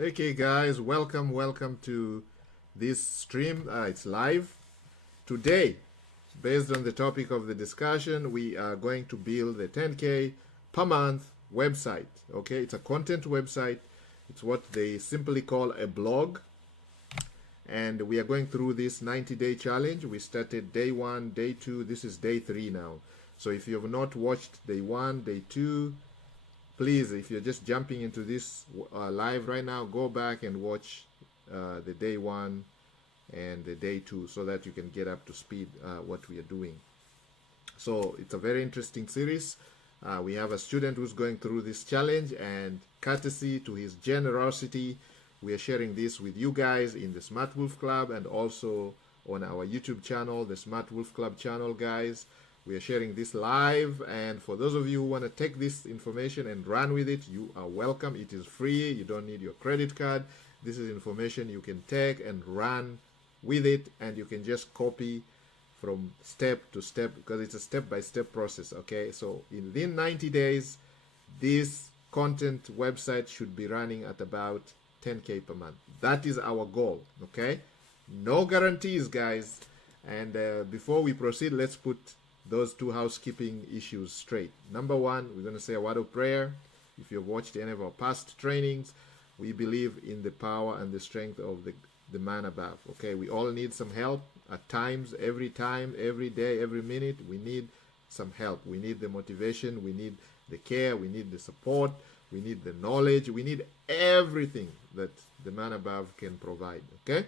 Okay, guys, welcome to this stream. It's live. Today, based on the topic of the discussion, we are going to build a 10K per month website. Okay, it's a content website. It's what they simply call a blog. And we are going through this 90-day challenge. We started day one, day two. This is day three now. So if you have not watched day one, day two, please, if you're just jumping into this live right now, go back and watch the day one and the day two so that you can get up to speed what we are doing. So it's a very interesting series. We have a student who's going through this challenge, and courtesy to his generosity, we are sharing this with you guys in the Smart Wolf Club and also on our YouTube channel, the Smart Wolf Club channel, guys. We are sharing this live, and for those of you who want to take this information and run with it, you are welcome. It is free. You don't need your credit card. This is information you can take and run with it, and you can just copy from step to step because it's a step-by-step process. Okay, so within 90 days, this content website should be running at about 10K per month. That is our goal. Okay, no guarantees, guys. And before we proceed, let's put those two housekeeping issues straight. Number one, we're going to say a word of prayer. If you've watched any of our past trainings, we believe in the power and the strength of the man above. Okay, we all need some help at times, every time, every day, every minute. We need some help. We need the motivation, we need the care, we need the support, we need the knowledge, we need everything that the man above can provide. Okay,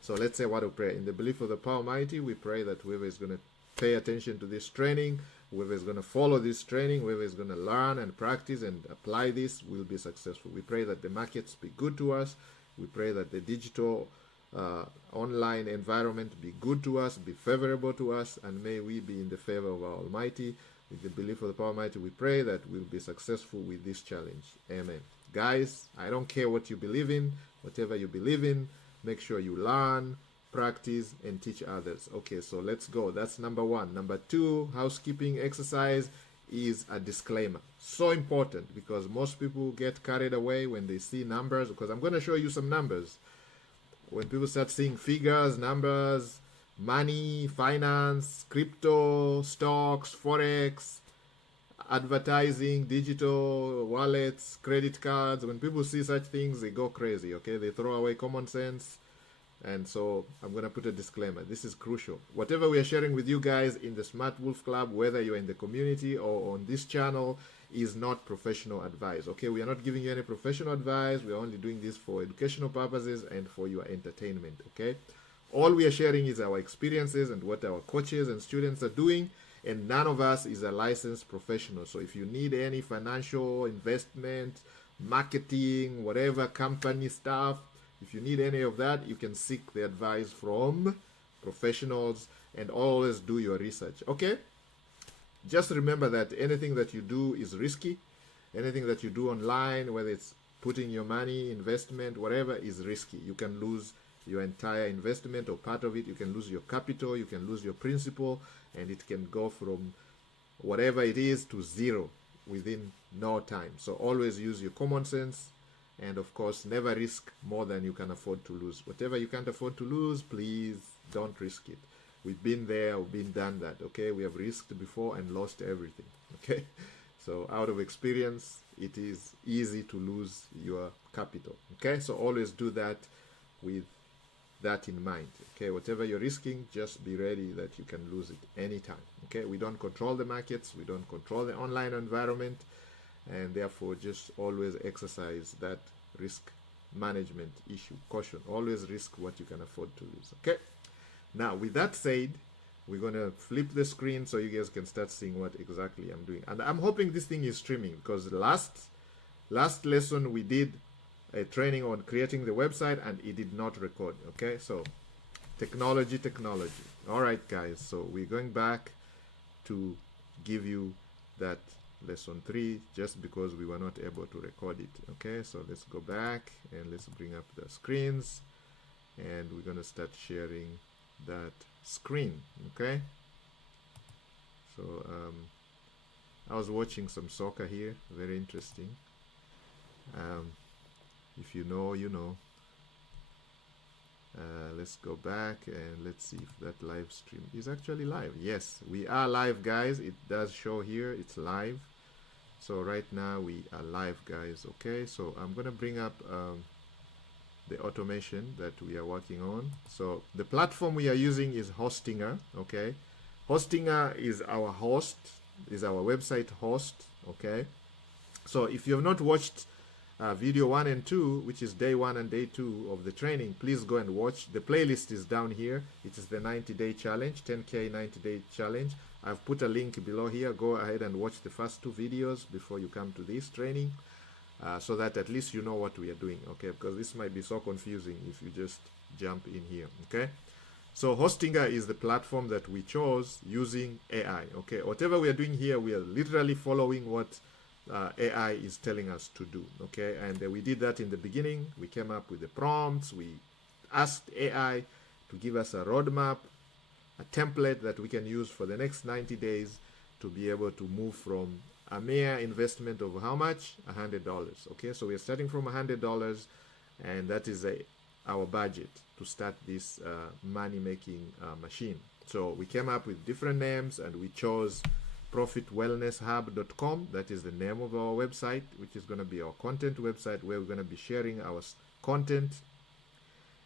so let's say a word of prayer. In the belief of the power almighty, we pray that whoever is going to pay attention to this training, whoever is going to follow this training, whoever is going to learn and practice and apply this will be successful. We pray that the markets be good to us. We pray that the digital online environment be good to us, be favorable to us, and may we be in the favor of our Almighty. With the belief of the power Almighty, we pray that we'll be successful with this challenge. Amen. Guys, I don't care what you believe in, whatever you believe in, make sure you learn, practice, and teach others. Okay, so let's go. That's number one. Number two, housekeeping exercise is a disclaimer. So important because most people get carried away when they see numbers, because I'm going to show you some numbers. When people start seeing figures, numbers, money, finance, crypto, stocks, forex, advertising, digital wallets, credit cards, when people see such things, they go crazy. Okay, they throw away common sense. And so I'm going to put a disclaimer. This is crucial. Whatever we are sharing with you guys in the Smart Wolf Club, whether you're in the community or on this channel, is not professional advice. Okay, we are not giving you any professional advice. We are only doing this for educational purposes and for your entertainment. Okay, all we are sharing is our experiences and what our coaches and students are doing, and none of us is a licensed professional. So if you need any financial investment, marketing, whatever company stuff, if you need any of that, you can seek the advice from professionals, and always do your research. Okay? Just remember that anything that you do is risky. Anything that you do online, whether it's putting your money, investment, whatever, is risky. You can lose your entire investment or part of it. You can lose your capital. You can lose your principal, and it can go from whatever it is to zero within no time. So always use your common sense. And of course, never risk more than you can afford to lose. Whatever you can't afford to lose, please don't risk it. We've been there, we've been done that. Okay, we have risked before and lost everything. Okay, so out of experience, it is easy to lose your capital. Okay, so always do that with that in mind. Okay, whatever you're risking, just be ready that you can lose it anytime. Okay, we don't control the markets, we don't control the online environment, and therefore just always exercise that risk management issue. Caution, always risk what you can afford to lose. Okay, now with that said, we're going to flip the screen so you guys can start seeing what exactly I'm doing. And I'm hoping this thing is streaming, because last lesson we did a training on creating the website and it did not record. Okay, so technology. All right, guys, so we're going back to give you that lesson 3 just because we were not able to record it. Okay, so let's go back and let's bring up the screens, and we're going to start sharing that screen. Okay, so I was watching some soccer here, very interesting. If you know, you know. Let's go back and let's see if that live stream is actually live. Yes, we are live, guys. It does show here it's live. So right now we are live, guys. Okay, so I'm gonna bring up the automation that we are working on. So the platform we are using is Hostinger. Okay, Hostinger is our host, is our website host. Okay, so if you have not watched video 1 and 2, which is day 1 and day 2 of the training, please go and watch. The playlist is down here. It is the 90-day challenge, 10K 90-day challenge. I've put a link below here. Go ahead and watch the first 2 videos before you come to this training, so that at least you know what we are doing, okay? Because this might be so confusing if you just jump in here, okay? So Hostinger is the platform that we chose using AI, okay? Whatever we are doing here, we are literally following what AI is telling us to do, okay? And we did that in the beginning. We came up with the prompts. We asked AI to give us a roadmap, a template that we can use for the next 90 days to be able to move from a mere investment of how much? $100, okay? So we're starting from $100, and that is our budget to start this money-making machine. So we came up with different names, and we chose ProfitWellnessHub.com. That is the name of our website, which is going to be our content website, where we're going to be sharing our content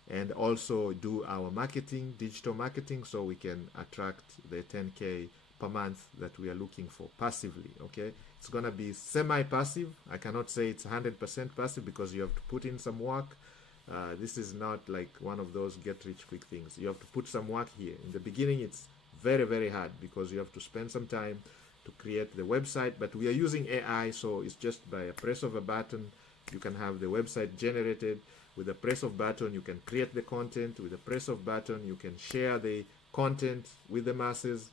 and also do our marketing, digital marketing, so we can attract the 10K per month that we are looking for passively, okay? It's going to be semi-passive. I cannot say it's 100% passive because you have to put in some work. This is not like one of those get-rich-quick things. You have to put some work here. In the beginning, it's very, very hard because you have to spend some time to create the website, but we are using AI, so it's just by a press of a button you can have the website generated. With a press of button you can create the content. With a press of button you can share the content with the masses,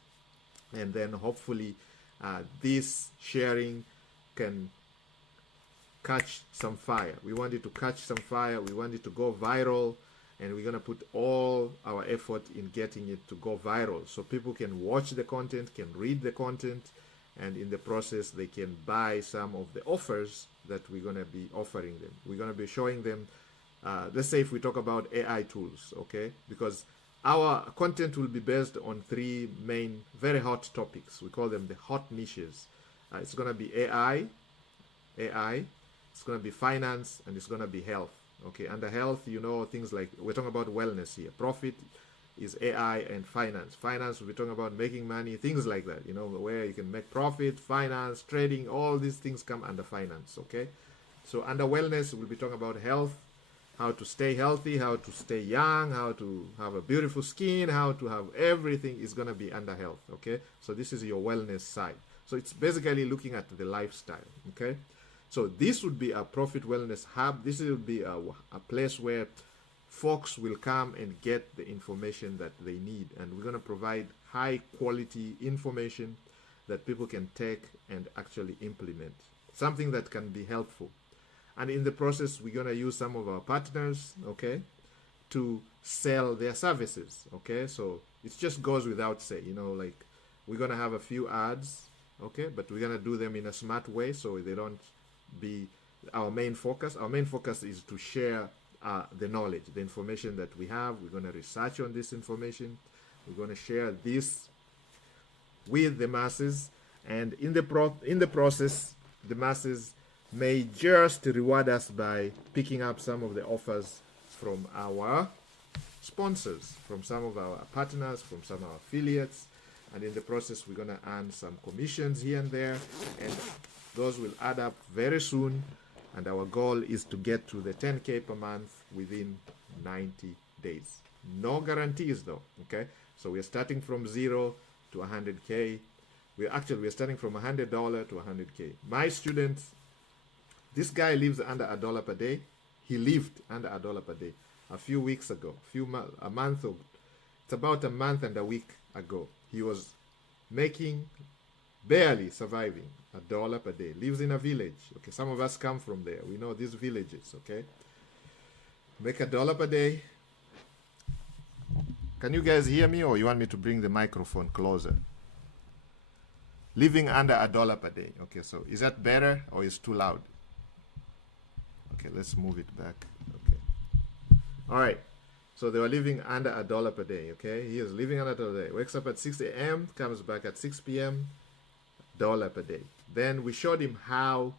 and then hopefully this sharing can catch some fire. We want it to catch some fire. We want it to go viral, and we're going to put all our effort in getting it to go viral so people can watch the content, can read the content, and in the process they can buy some of the offers that we're going to be offering them. We're going to be showing them, let's say if we talk about AI tools, okay? Because our content will be based on 3 main, very hot topics. We call them the hot niches. It's going to be AI, it's going to be finance, and it's going to be health. Okay, under health, you know, things like, we're talking about wellness here. Profit is AI and finance. Finance, we're talking about making money, things like that, you know, where you can make profit, finance, trading, all these things come under finance, okay? So under wellness, we'll be talking about health, how to stay healthy, how to stay young, how to have a beautiful skin, how to have everything is going to be under health, okay? So this is your wellness side. So it's basically looking at the lifestyle, okay? So this would be a Profit Wellness Hub. This would be a place where folks will come and get the information that they need. And we're going to provide high quality information that people can take and actually implement. Something that can be helpful. And in the process, we're going to use some of our partners, okay, to sell their services, okay? So it just goes without saying, you know, like we're going to have a few ads, okay, but we're going to do them in a smart way so they don't be our main focus. Our main focus is to share the knowledge, the information that we have. We're going to research on this information. We're going to share this with the masses, and in the process, the masses may just reward us by picking up some of the offers from our sponsors, from some of our partners, from some of our affiliates, and in the process, we're going to earn some commissions here and there, and those will add up very soon, and our goal is to get to the 10K per month within 90 days. No guarantees though, okay? So we're starting from 0 to 100K. We're starting from $100 to 100K. My student, this guy lives under $1 per day. He lived under $1 per day a few weeks ago, a month ago. It's about a month and a week ago. He was making, barely surviving, $1 per day. Lives in a village. Okay, some of us come from there. We know these villages. Okay, make $1 per day. Can you guys hear me, or you want me to bring the microphone closer? Living under $1 per day. Okay, so is that better or is too loud? Okay, let's move it back. Okay. All right. So they were living under $1 per day. Okay, he is living under $1 a day. Wakes up at 6 a.m., comes back at 6 p.m., $1 per day. Then we showed him how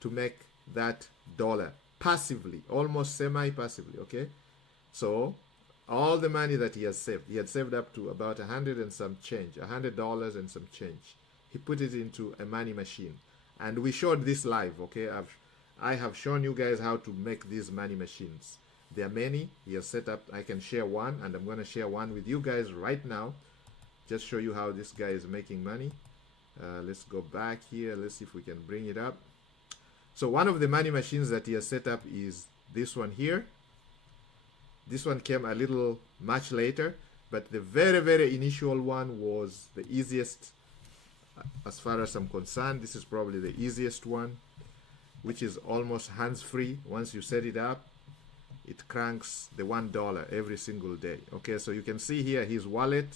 to make that dollar passively, almost semi-passively. Okay, so all the money that he had saved up to about $100 and some change, $100 and some change. He put it into a money machine, and we showed this live. Okay, I have shown you guys how to make these money machines. There are many. He has set up. I can share one, and I'm going to share one with you guys right now. Just show you how this guy is making money. Let's go back here. Let's see if we can bring it up. So one of the money machines that he has set up is this one here. This one came a little much later, but the very, very initial one was the easiest as far as I'm concerned. This is probably the easiest one, which is almost hands-free. Once you set it up, it cranks the $1 every single day. Okay, so you can see here his wallet.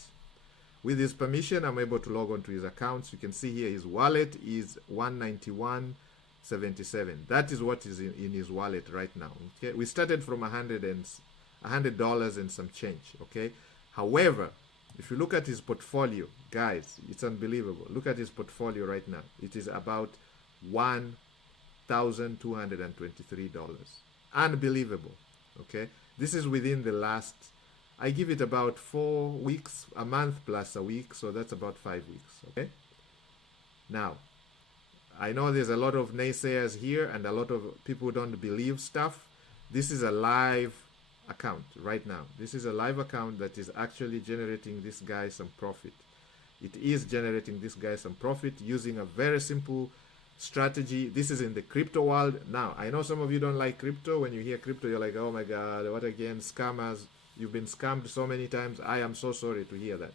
With his permission, I'm able to log on to his accounts. You can see here his wallet is $191.77. That is what is in his wallet right now. Okay, we started from $100 and some change. Okay, however, if you look at his portfolio, guys, it's unbelievable. Look at his portfolio right now. It is about $1,223. Unbelievable. Okay, this is within the last, I give it about 4 weeks, a month plus a week, so that's about 5 weeks. Okay, now I know there's a lot of naysayers here and a lot of people don't believe stuff. This is a live account right now. This is a live account that is actually generating this guy some profit. It is generating this guy some profit using a very simple strategy. This is in the crypto world. Now, I know some of you don't like crypto. When you hear crypto, you're like, oh my God, what again? Scammers. You've been scammed so many times. I am so sorry to hear that.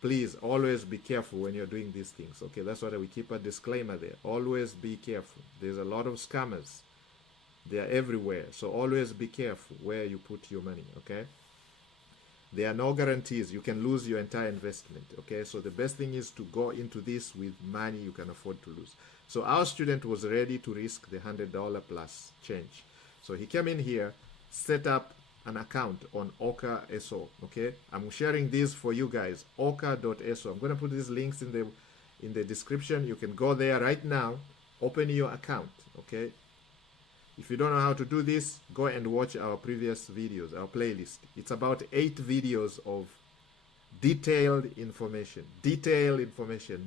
Please always be careful when you're doing these things. Okay, that's why we keep a disclaimer there. Always be careful. There's a lot of scammers. They are everywhere. So always be careful where you put your money. Okay. There are no guarantees. You can lose your entire investment. Okay, so the best thing is to go into this with money you can afford to lose. So our student was ready to risk the $100 plus change. So he came in here, set up an account on Oka.so. Okay, I'm sharing this for you guys. Oka.so. I'm going to put these links in the description. You can go there right now, open your account. Okay, if you don't know how to do this, go and watch our previous videos, our playlist. It's about 8 videos of detailed information,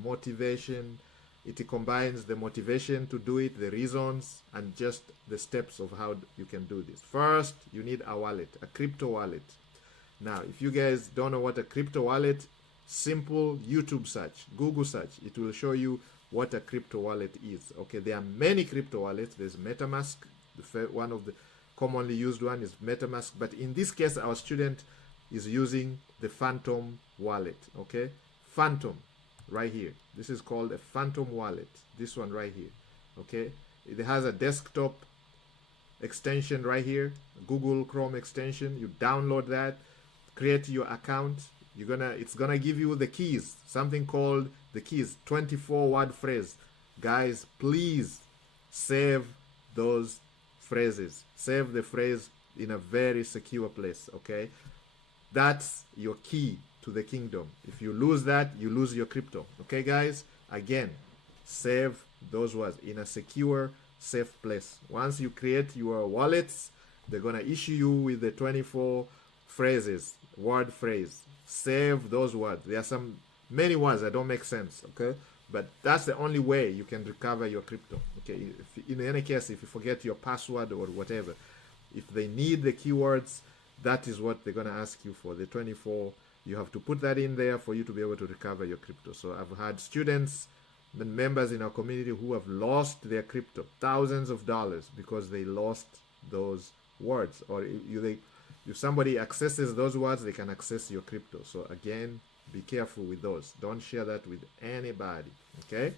motivation. It combines the motivation to do it, the reasons, and just the steps of how you can do this. First, you need a wallet, a crypto wallet. Now, if you guys don't know what a crypto wallet, simple YouTube search, Google search, it will show you what a crypto wallet is. Okay, there are many crypto wallets. There's MetaMask. One of the commonly used one is MetaMask, but in this case, our student is using the Phantom wallet. Okay, Phantom. Right here, this is called a Phantom wallet. This one right here. Okay, it has a desktop extension right here, Google Chrome extension. You download that, create your account. It's gonna give you the keys, something called the keys, 24-word phrase. Guys, please save those phrases. Save the phrase in a very secure place. Okay, that's your key to the kingdom. If you lose that, you lose your crypto. Okay, guys? Again, save those words in a secure, safe place. Once you create your wallets, they're going to issue you with the 24 phrases, word phrase. Save those words. There are many words that don't make sense, okay? But that's the only way you can recover your crypto, okay? In any case, if you forget your password or whatever, if they need the keywords, that is what they're going to ask you for, the 24. You have to put that in there for you to be able to recover your crypto. So I've had students and members in our community who have lost their crypto, thousands of dollars, because they lost those words. Or if somebody accesses those words, they can access your crypto. So again, be careful with those. Don't share that with anybody, okay?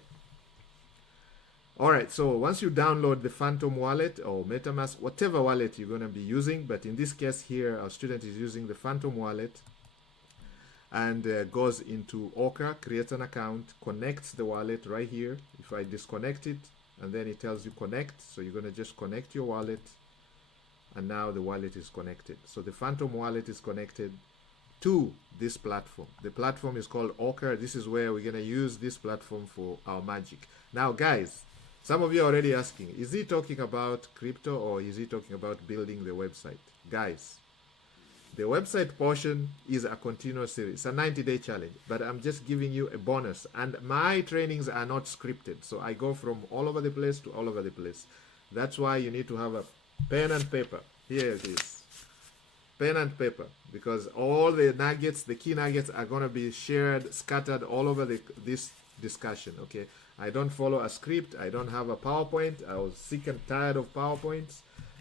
All right, so once you download the Phantom wallet or MetaMask, whatever wallet you're going to be using, but in this case here, our student is using the Phantom wallet, and goes into Oka, creates an account, connects the wallet right here. If I disconnect it, and then it tells you connect, so you're going to just connect your wallet, and now the wallet is connected. So the Phantom wallet is connected to this platform. The platform is called Ochre. This is where we're going to use this platform for our magic. Now, guys, some of you are already asking, is he talking about crypto or is he talking about building the website? Guys, the website portion is a continuous series. It's a 90-day challenge, but I'm just giving you a bonus. And my trainings are not scripted, so I go from all over the place to all over the place. That's why you need to have a pen and paper. Here it is. Pen and paper, because all the nuggets, the key nuggets, are going to be shared, scattered all over this discussion. Okay, I don't follow a script. I don't have a PowerPoint. I was sick and tired of PowerPoints.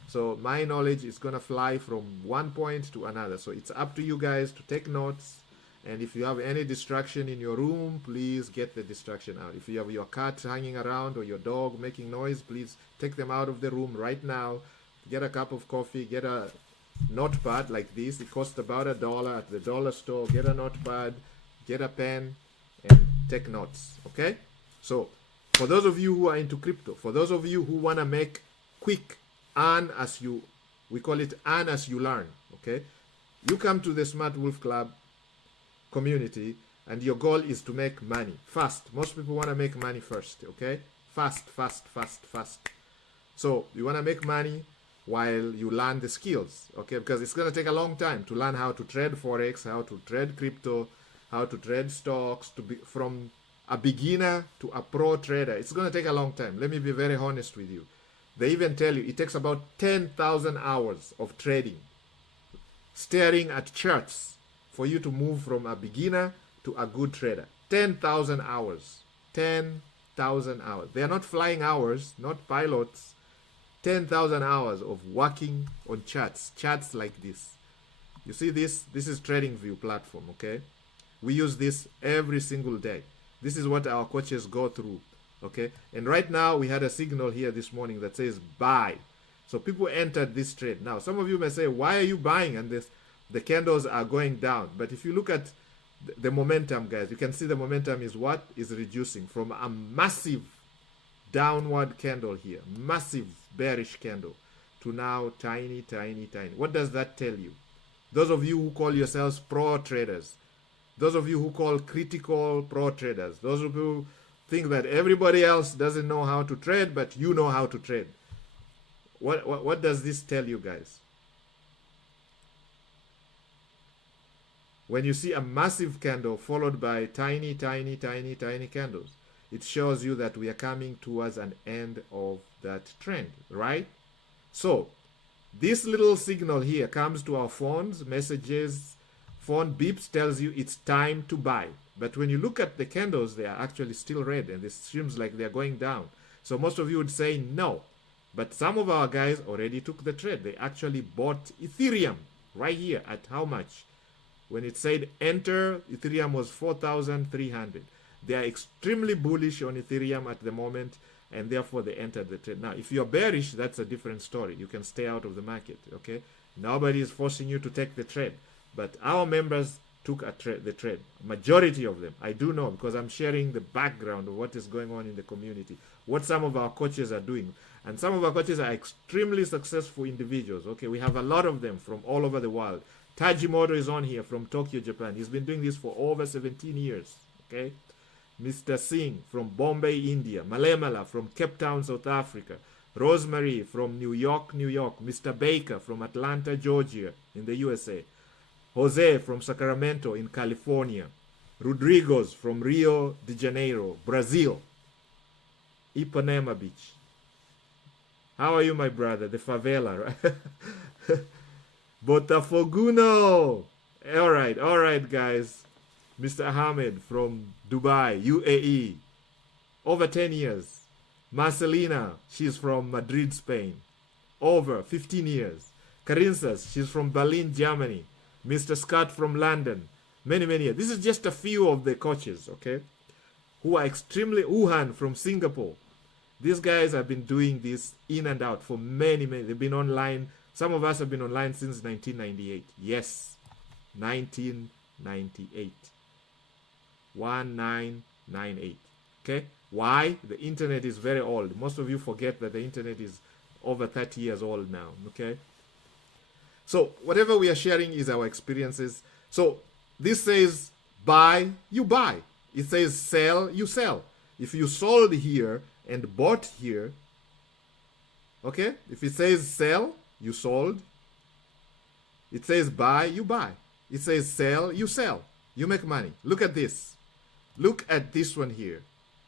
So my knowledge is going to fly from one point to another. So it's up to you guys to take notes. And if you have any distraction in your room, please get the distraction out. If you have your cat hanging around or your dog making noise, please take them out of the room right now. Get a cup of coffee, get a notepad like this. It costs about $1 at the dollar store. Get a notepad, get a pen, and take notes. Okay? So for those of you who are into crypto, for those of you who want to make quick we call it earn as you learn. Okay? You come to the Smart Wolf Club community and your goal is to make money fast. Most people want to make money first. Okay? Fast. So you want to make money while you learn the skills, okay? Because it's going to take a long time to learn how to trade Forex, how to trade crypto, how to trade stocks, to be from a beginner to a pro trader. It's going to take a long time. Let me be very honest with you. They even tell you it takes about 10,000 hours of trading, staring at charts for you to move from a beginner to a good trader. 10,000 hours. 10,000 hours. They are not flying hours, not pilots. 10,000 hours of working on charts like this. You see this? This is TradingView platform, okay? We use this every single day. This is what our coaches go through, okay? And right now we had a signal here this morning that says buy. So people entered this trade. Now some of you may say, why are you buying? And the candles are going down. But if you look at the momentum, guys, you can see the momentum is what? Is reducing from a massive downward candle here, massive bearish candle, to now tiny. What does that tell you? Those of you who call yourselves pro traders, those of you who call critical pro traders, those of you who think that everybody else doesn't know how to trade but you know how to trade, what does this tell you, guys? When you see a massive candle followed by tiny candles, it shows you that we are coming towards an end of that trend, right? So this little signal here comes to our phones, messages, phone beeps, tells you it's time to buy. But when you look at the candles, they are actually still red and it seems like they're going down. So most of you would say no. But some of our guys already took the trade. They actually bought Ethereum right here at how much? When it said enter, Ethereum was 4,300. They are extremely bullish on Ethereum at the moment, and therefore they entered the trade. Now, if you're bearish, that's a different story. You can stay out of the market, okay? Nobody is forcing you to take the trade. But our members took the trade. Majority of them. I do know because I'm sharing the background of what is going on in the community, what some of our coaches are doing. And some of our coaches are extremely successful individuals, okay? We have a lot of them from all over the world. Tajimoto is on here from Tokyo, Japan. He's been doing this for over 17 years, okay? Mr. Singh from Bombay, India. Malemala from Cape Town, South Africa. Rosemary from New York, New York. Mr. Baker from Atlanta, Georgia in the USA. Jose from Sacramento in California. Rodriguez from Rio de Janeiro, Brazil. Ipanema Beach. How are you, my brother? The favela, right? Botafoguno. All right, guys. Mr. Ahmed from Dubai, UAE. Over 10 years. Marcelina, she's from Madrid, Spain. Over 15 years. Carinsas, she's from Berlin, Germany. Mr. Scott from London. Many years. This is just a few of the coaches, okay? Who are extremely... Wuhan from Singapore. These guys have been doing this in and out for many. They've been online. Some of us have been online since 1998. Yes, 1998. 1998. Okay? Why? The internet is very old. Most of you forget that the internet is over 30 years old now. Okay? So whatever we are sharing is our experiences. So this says buy, you buy. It says sell, you sell. If you sold here and bought here, okay? If it says sell, you sold. It says buy, you buy. It says sell, you sell. You make money. Look at this. Look at this one here.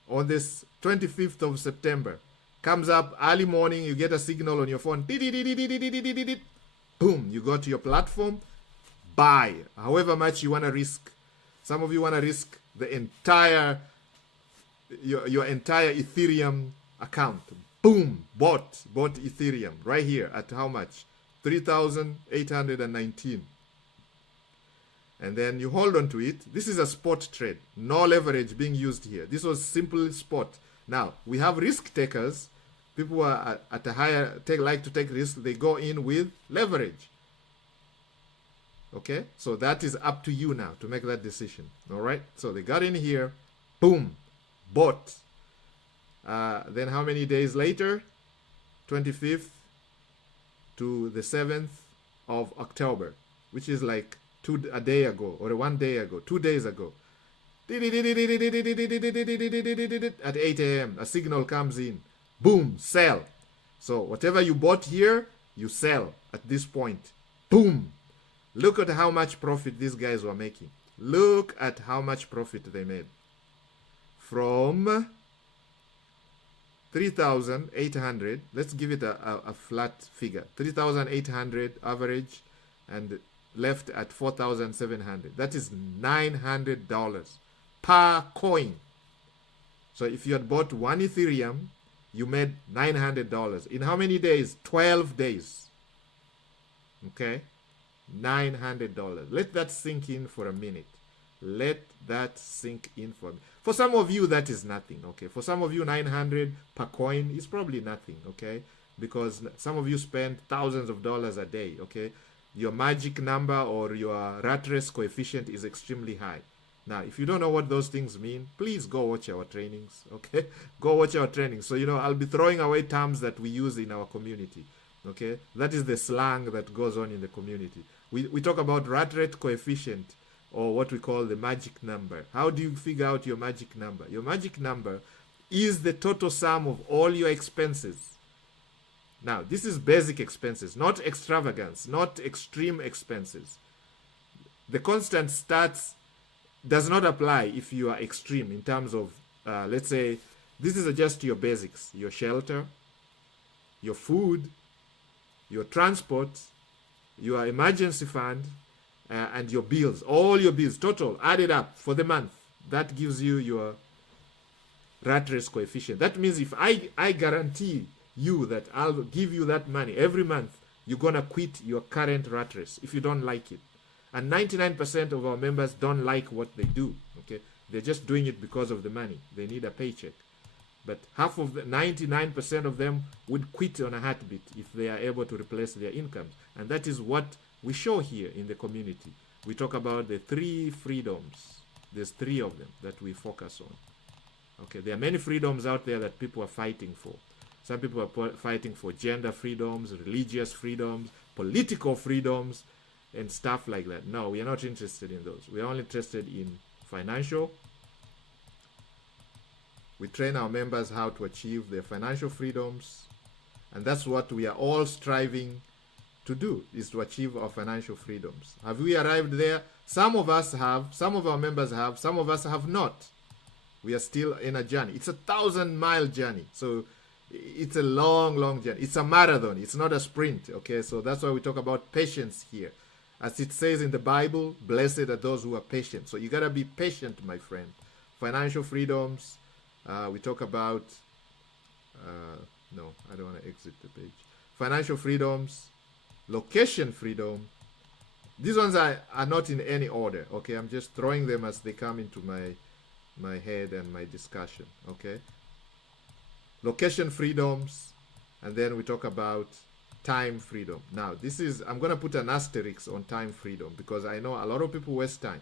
On this 25th of September. Comes up early morning, you get a signal on your phone. Boom, you go to your platform, buy however much you want to risk. Some of you want to risk the entire your entire Ethereum account. Boom, bought Ethereum right here at how much? 3,819. And then you hold on to it. This is a spot trade, no leverage being used here. This was simple spot. Now we have risk takers. People who are at a higher like to take risks. They go in with leverage. Okay, so that is up to you now to make that decision. All right, so they got in here, boom, bought. Then how many days later? 25th to the 7th of October, which is like a day ago or 1 day ago, 2 days ago. At 8 a.m. a signal comes in, boom, sell. So whatever you bought here, you sell at this point. Boom. Look at how much profit these guys were making. Look at how much profit they made. From 3,800, let's give it a flat figure. 3,800 average and left at 4,700. That is $900 per coin. So if you had bought one Ethereum, you made $900. In how many days? 12 days. Okay? $900. Let that sink in for a minute. Let that sink in for some of you, that is nothing. Okay, for some of you, 900 per coin is probably nothing. Okay, because some of you spend thousands of dollars a day. Okay, your magic number or your rat race coefficient is extremely high. Now, if you don't know what those things mean, please go watch our trainings. Okay, go watch our trainings. So I'll be throwing away terms that we use in our community. Okay, that is the slang that goes on in the community. We talk about rat rate coefficient, or what we call the magic number. How do you figure out your magic number? Your magic number is the total sum of all your expenses. Now, this is basic expenses, not extravagance, not extreme expenses. The constant does not apply if you are extreme in terms of, let's say, this is just your basics, your shelter, your food, your transport, your emergency fund, and your bills, all your bills, total, added up for the month. That gives you your rat race coefficient. That means if I guarantee you that I'll give you that money every month, you're going to quit your current rat race if you don't like it. And 99% of our members don't like what they do. Okay, they're just doing it because of the money. They need a paycheck. But 99% of them would quit on a heartbeat if they are able to replace their incomes. And that is what we show here in the community. We talk about the 3 freedoms. There's 3 of them that we focus on. Okay, there are many freedoms out there that people are fighting for. Some people are fighting for gender freedoms, religious freedoms, political freedoms, and stuff like that. No, we are not interested in those. We are only interested in financial. We train our members how to achieve their financial freedoms. And that's what we are all striving to do, is to achieve our financial freedoms. Have we arrived there? Some of us have, some of our members have, some of us have not. We are still in a journey. It's a 1,000-mile journey. So it's a long, long journey. It's a marathon. It's not a sprint. Okay, so that's why we talk about patience here. As it says in the Bible, blessed are those who are patient. So you got to be patient, my friend. Financial freedoms. We talk about, no, I don't want to exit the page. Financial freedoms, location freedom. These ones are not in any order, okay? I'm just throwing them as they come into my head and my discussion, okay? Location freedoms, and then we talk about time freedom. Now, I'm going to put an asterisk on time freedom because I know a lot of people waste time.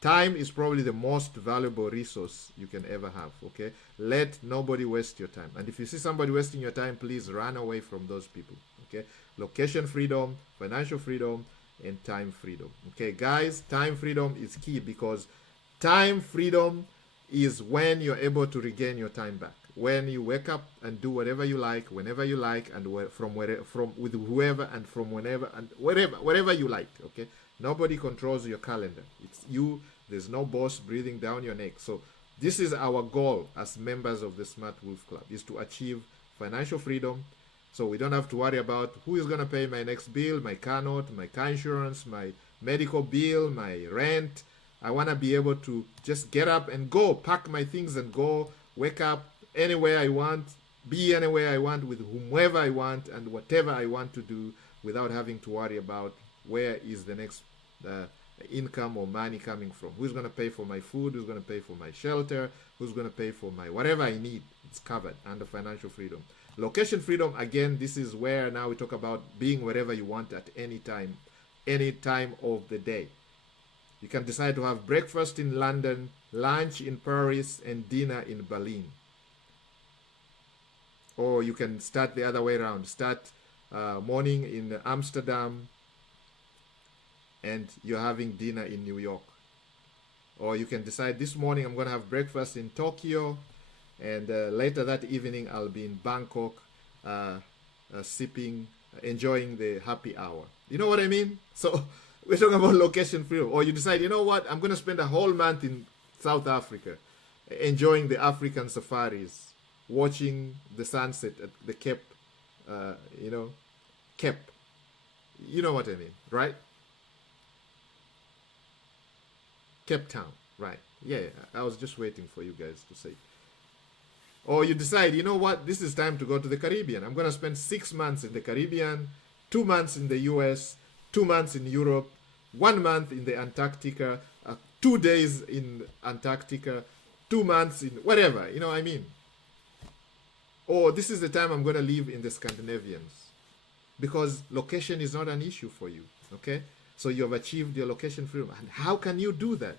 Time is probably the most valuable resource you can ever have, okay? Let nobody waste your time. And if you see somebody wasting your time, please run away from those people, okay? location freedom, financial freedom, and time freedom. Okay, guys, time freedom is key because time freedom is when you're able to regain your time back. When you wake up and do whatever you like, whenever you like, and from with whoever and from whenever and wherever you like. Okay, nobody controls your calendar. It's you. There's no boss breathing down your neck. So this is our goal as members of the Smart Wolf Club, is to achieve financial freedom. So we don't have to worry about who is going to pay my next bill, my car note, my car insurance, my medical bill, my rent. I want to be able to just get up and go, pack my things and go, wake up anywhere I want, be anywhere I want with whomever I want and whatever I want to do without having to worry about where is the next income or money coming from. Who's going to pay for my food? Who's going to pay for my shelter? Who's going to pay for my whatever I need? It's covered under financial freedom. Location freedom, again, this is where now we talk about being wherever you want at any time of the day. You can decide to have breakfast in London, lunch in Paris, and dinner in Berlin. Or you can start the other way around. Start morning in Amsterdam, and you're having dinner in New York. Or you can decide this morning I'm going to have breakfast in Tokyo, and later that evening I'll be in Bangkok enjoying the happy hour. You know what I mean? So we're talking about location freedom. Or you decide, you know what, I'm going to spend a whole month in South Africa enjoying the African safaris, watching the sunset at the Cape, Cape. You know what I mean, right? Cape Town, right? Yeah, I was just waiting for you guys to say. Or you decide, you know what, this is time to go to the Caribbean. I'm going to spend 6 months in the Caribbean, 2 months in the US, 2 months in Europe, 1 month in the Antarctica, 2 days in Antarctica, 2 months in whatever, you know what I mean? Or this is the time I'm going to live in the Scandinavians. Because location is not an issue for you, okay? So you have achieved your location freedom. And how can you do that?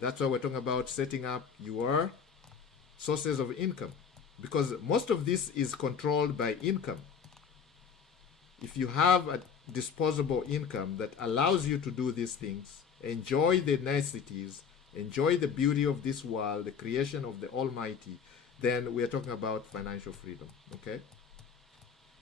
That's why we're talking about setting up your sources of income. Because most of this is controlled by income. If you have a disposable income that allows you to do these things, enjoy the niceties, enjoy the beauty of this world, the creation of the Almighty, then we are talking about financial freedom, okay?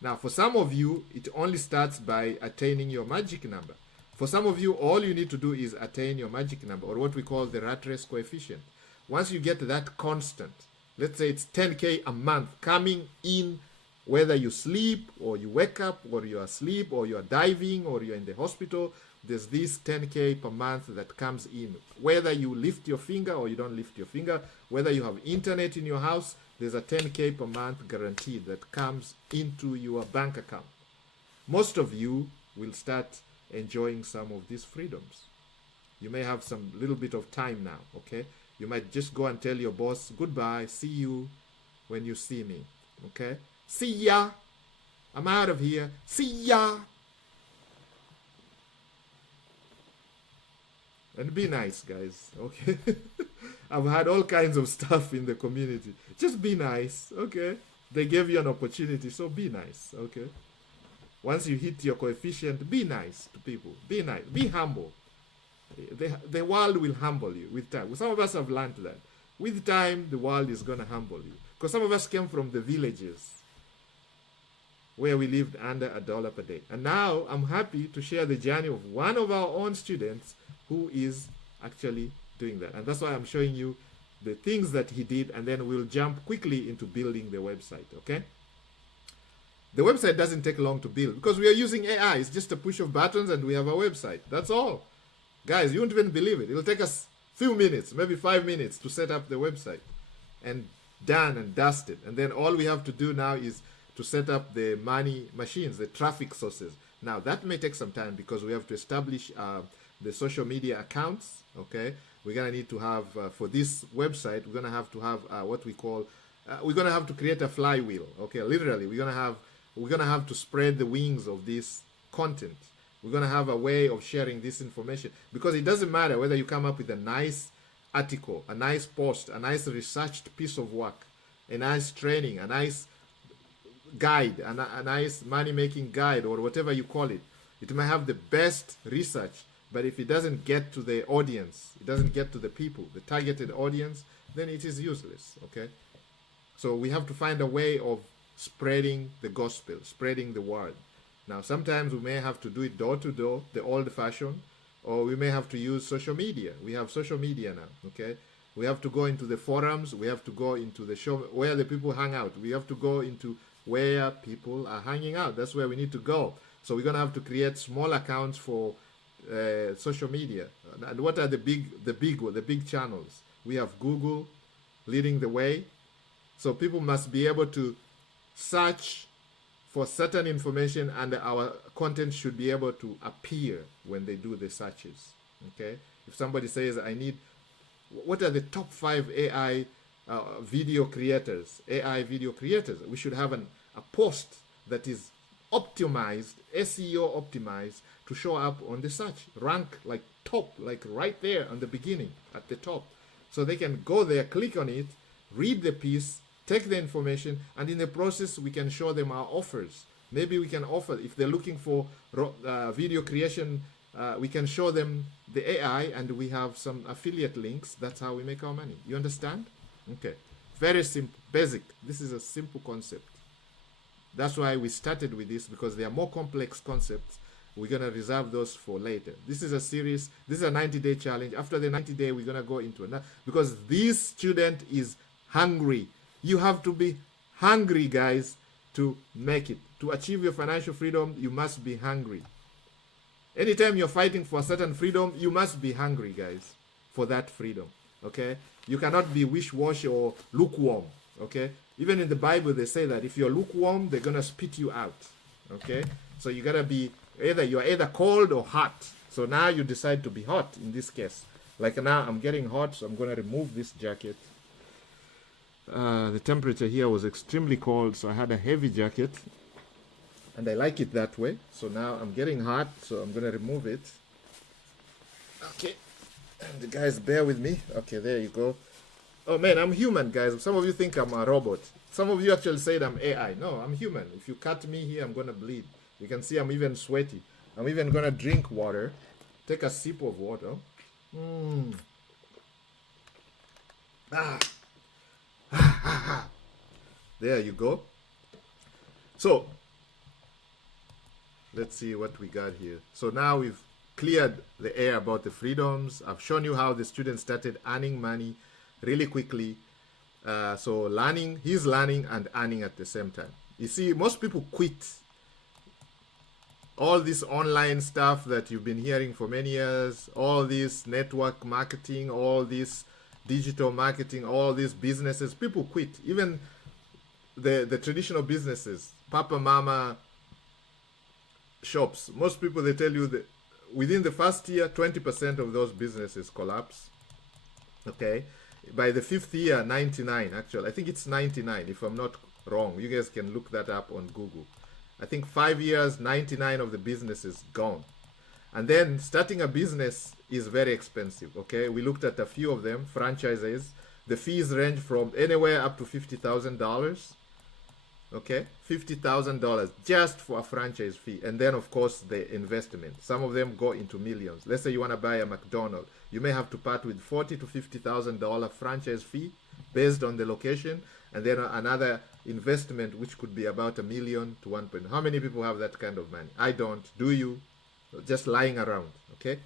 Now, for some of you, it only starts by attaining your magic number. For some of you, all you need to do is attain your magic number, or what we call the rat race coefficient. Once you get that constant, let's say it's 10K a month coming in, whether you sleep or you wake up or you're asleep or you're diving or you're in the hospital, there's this 10K per month that comes in. Whether you lift your finger or you don't lift your finger, whether you have internet in your house, there's a 10K per month guaranteed that comes into your bank account. Most of you will start enjoying some of these freedoms. You may have some little bit of time now, okay? You might just go and tell your boss, goodbye, see you when you see me, okay? See ya. I'm out of here. See ya. And be nice, guys, okay? I've had all kinds of stuff in the community. Just be nice, okay? They gave you an opportunity, so be nice, okay? Once you hit your coefficient, be nice to people. Be nice. Be humble. The world will humble you with time. Some of us have learned that. With time, the world is going to humble you. Because some of us came from the villages where we lived under $1 per day. And now I'm happy to share the journey of one of our own students who is actually doing that. And that's why I'm showing you the things that he did, and then we'll jump quickly into building the website, okay? The website doesn't take long to build because we are using AI. It's just a push of buttons and we have a website. That's all. Guys, you won't even believe it. It'll take us a few minutes, maybe 5 minutes to set up the website. And done and dusted. And then all we have to do now is to set up the money machines, the traffic sources. Now, that may take some time because we have to establish the social media accounts, okay? We're going to need to have, for this website, we're going to have what we call, we're going to have to create a flywheel, okay? Literally, we're going to have to spread the wings of this content. We're going to have a way of sharing this information because it doesn't matter whether you come up with a nice article, a nice post, a nice researched piece of work, a nice training, a nice guide, a nice money-making guide, or whatever you call it. It may have the best research, but if it doesn't get to the audience, it doesn't get to the people, the targeted audience, then it is useless, okay? So we have to find a way of spreading the gospel, spreading the word. Now, sometimes we may have to do it door to door, the old-fashioned, or we may have to use social media. We have social media now, okay? We have to go into the forums. We have to go into the show where the people hang out. We have to go into where people are hanging out. That's where we need to go. So we're going to have to create small accounts for social media. And what are the big channels? We have Google leading the way. So people must be able to search for certain information, and our content should be able to appear when they do the searches. Okay? If somebody says, I need, what are the top 5 AI video creators, we should have a post that is optimized, SEO optimized, to show up on the search, rank like top, like right there on the beginning, at the top. So they can go there, click on it, read the piece, take the information, and in the process we can show them our offers. Maybe we can offer, if they're looking for video creation, we can show them the AI, and we have some affiliate links. That's how we make our money. You understand? Okay. Very simple, basic. This is a simple concept. That's why we started with this, because they are more complex concepts. We're going to reserve those for later. This is a series. This is a 90-day challenge. After the 90-day, we're going to go into another, because this student is hungry. You have to be hungry, guys, to make it. To achieve your financial freedom, you must be hungry. Anytime you're fighting for a certain freedom, you must be hungry, guys, for that freedom. Okay? You cannot be wish-washy or lukewarm. Okay? Even in the Bible, they say that if you're lukewarm, they're going to spit you out. Okay? So you got to be you're either cold or hot. So now you decide to be hot in this case. Like now I'm getting hot, so I'm going to remove this jacket. The temperature here was extremely cold, so I had a heavy jacket. And I like it that way. So now I'm getting hot, so I'm going to remove it. Okay. And the guys, bear with me. Okay, there you go. Oh man, I'm human, guys. Some of you think I'm a robot. Some of you actually said I'm AI. No, I'm human. If you cut me here, I'm going to bleed. You can see I'm even sweaty. I'm even going to drink water. Take a sip of water. There you go. So, let's see what we got here. So now we've cleared the air about the freedoms. I've shown you how the student started earning money really quickly. So he's learning and earning at the same time. You see, most people quit all this online stuff that you've been hearing for many years, all this network marketing, all this digital marketing, all these businesses. People quit. Even the traditional businesses, Papa Mama shops. Most people, they tell you that within the first year, 20% of those businesses collapse. Okay? By the 5th year, 99 actually. I think it's 99 if I'm not wrong. You guys can look that up on Google. I think 5 years, 99 of the business is gone. And then starting a business is very expensive, okay? We looked at a few of them, franchises. The fees range from anywhere up to $50,000, okay? $50,000 just for a franchise fee. And then, of course, the investment. Some of them go into millions. Let's say you want to buy a McDonald's. You may have to part with $40,000 to $50,000 franchise fee based on the location. And then another investment, which could be about $1 million to 1 point. How many people have that kind of money? I don't. Do you? Just lying around, okay?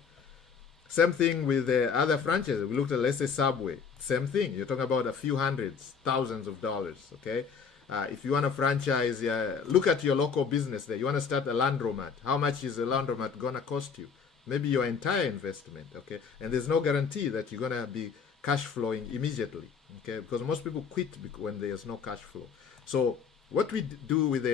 Same thing with the other franchises. We looked at, let's say, Subway. Same thing. You're talking about a few hundreds, thousands of dollars, okay? If you want to franchise, look at your local business there. You want to start a laundromat. How much is a laundromat going to cost you? Maybe your entire investment, okay? And there's no guarantee that you're going to be cash flowing immediately, okay? Because most people quit when there's no cash flow. So what we do with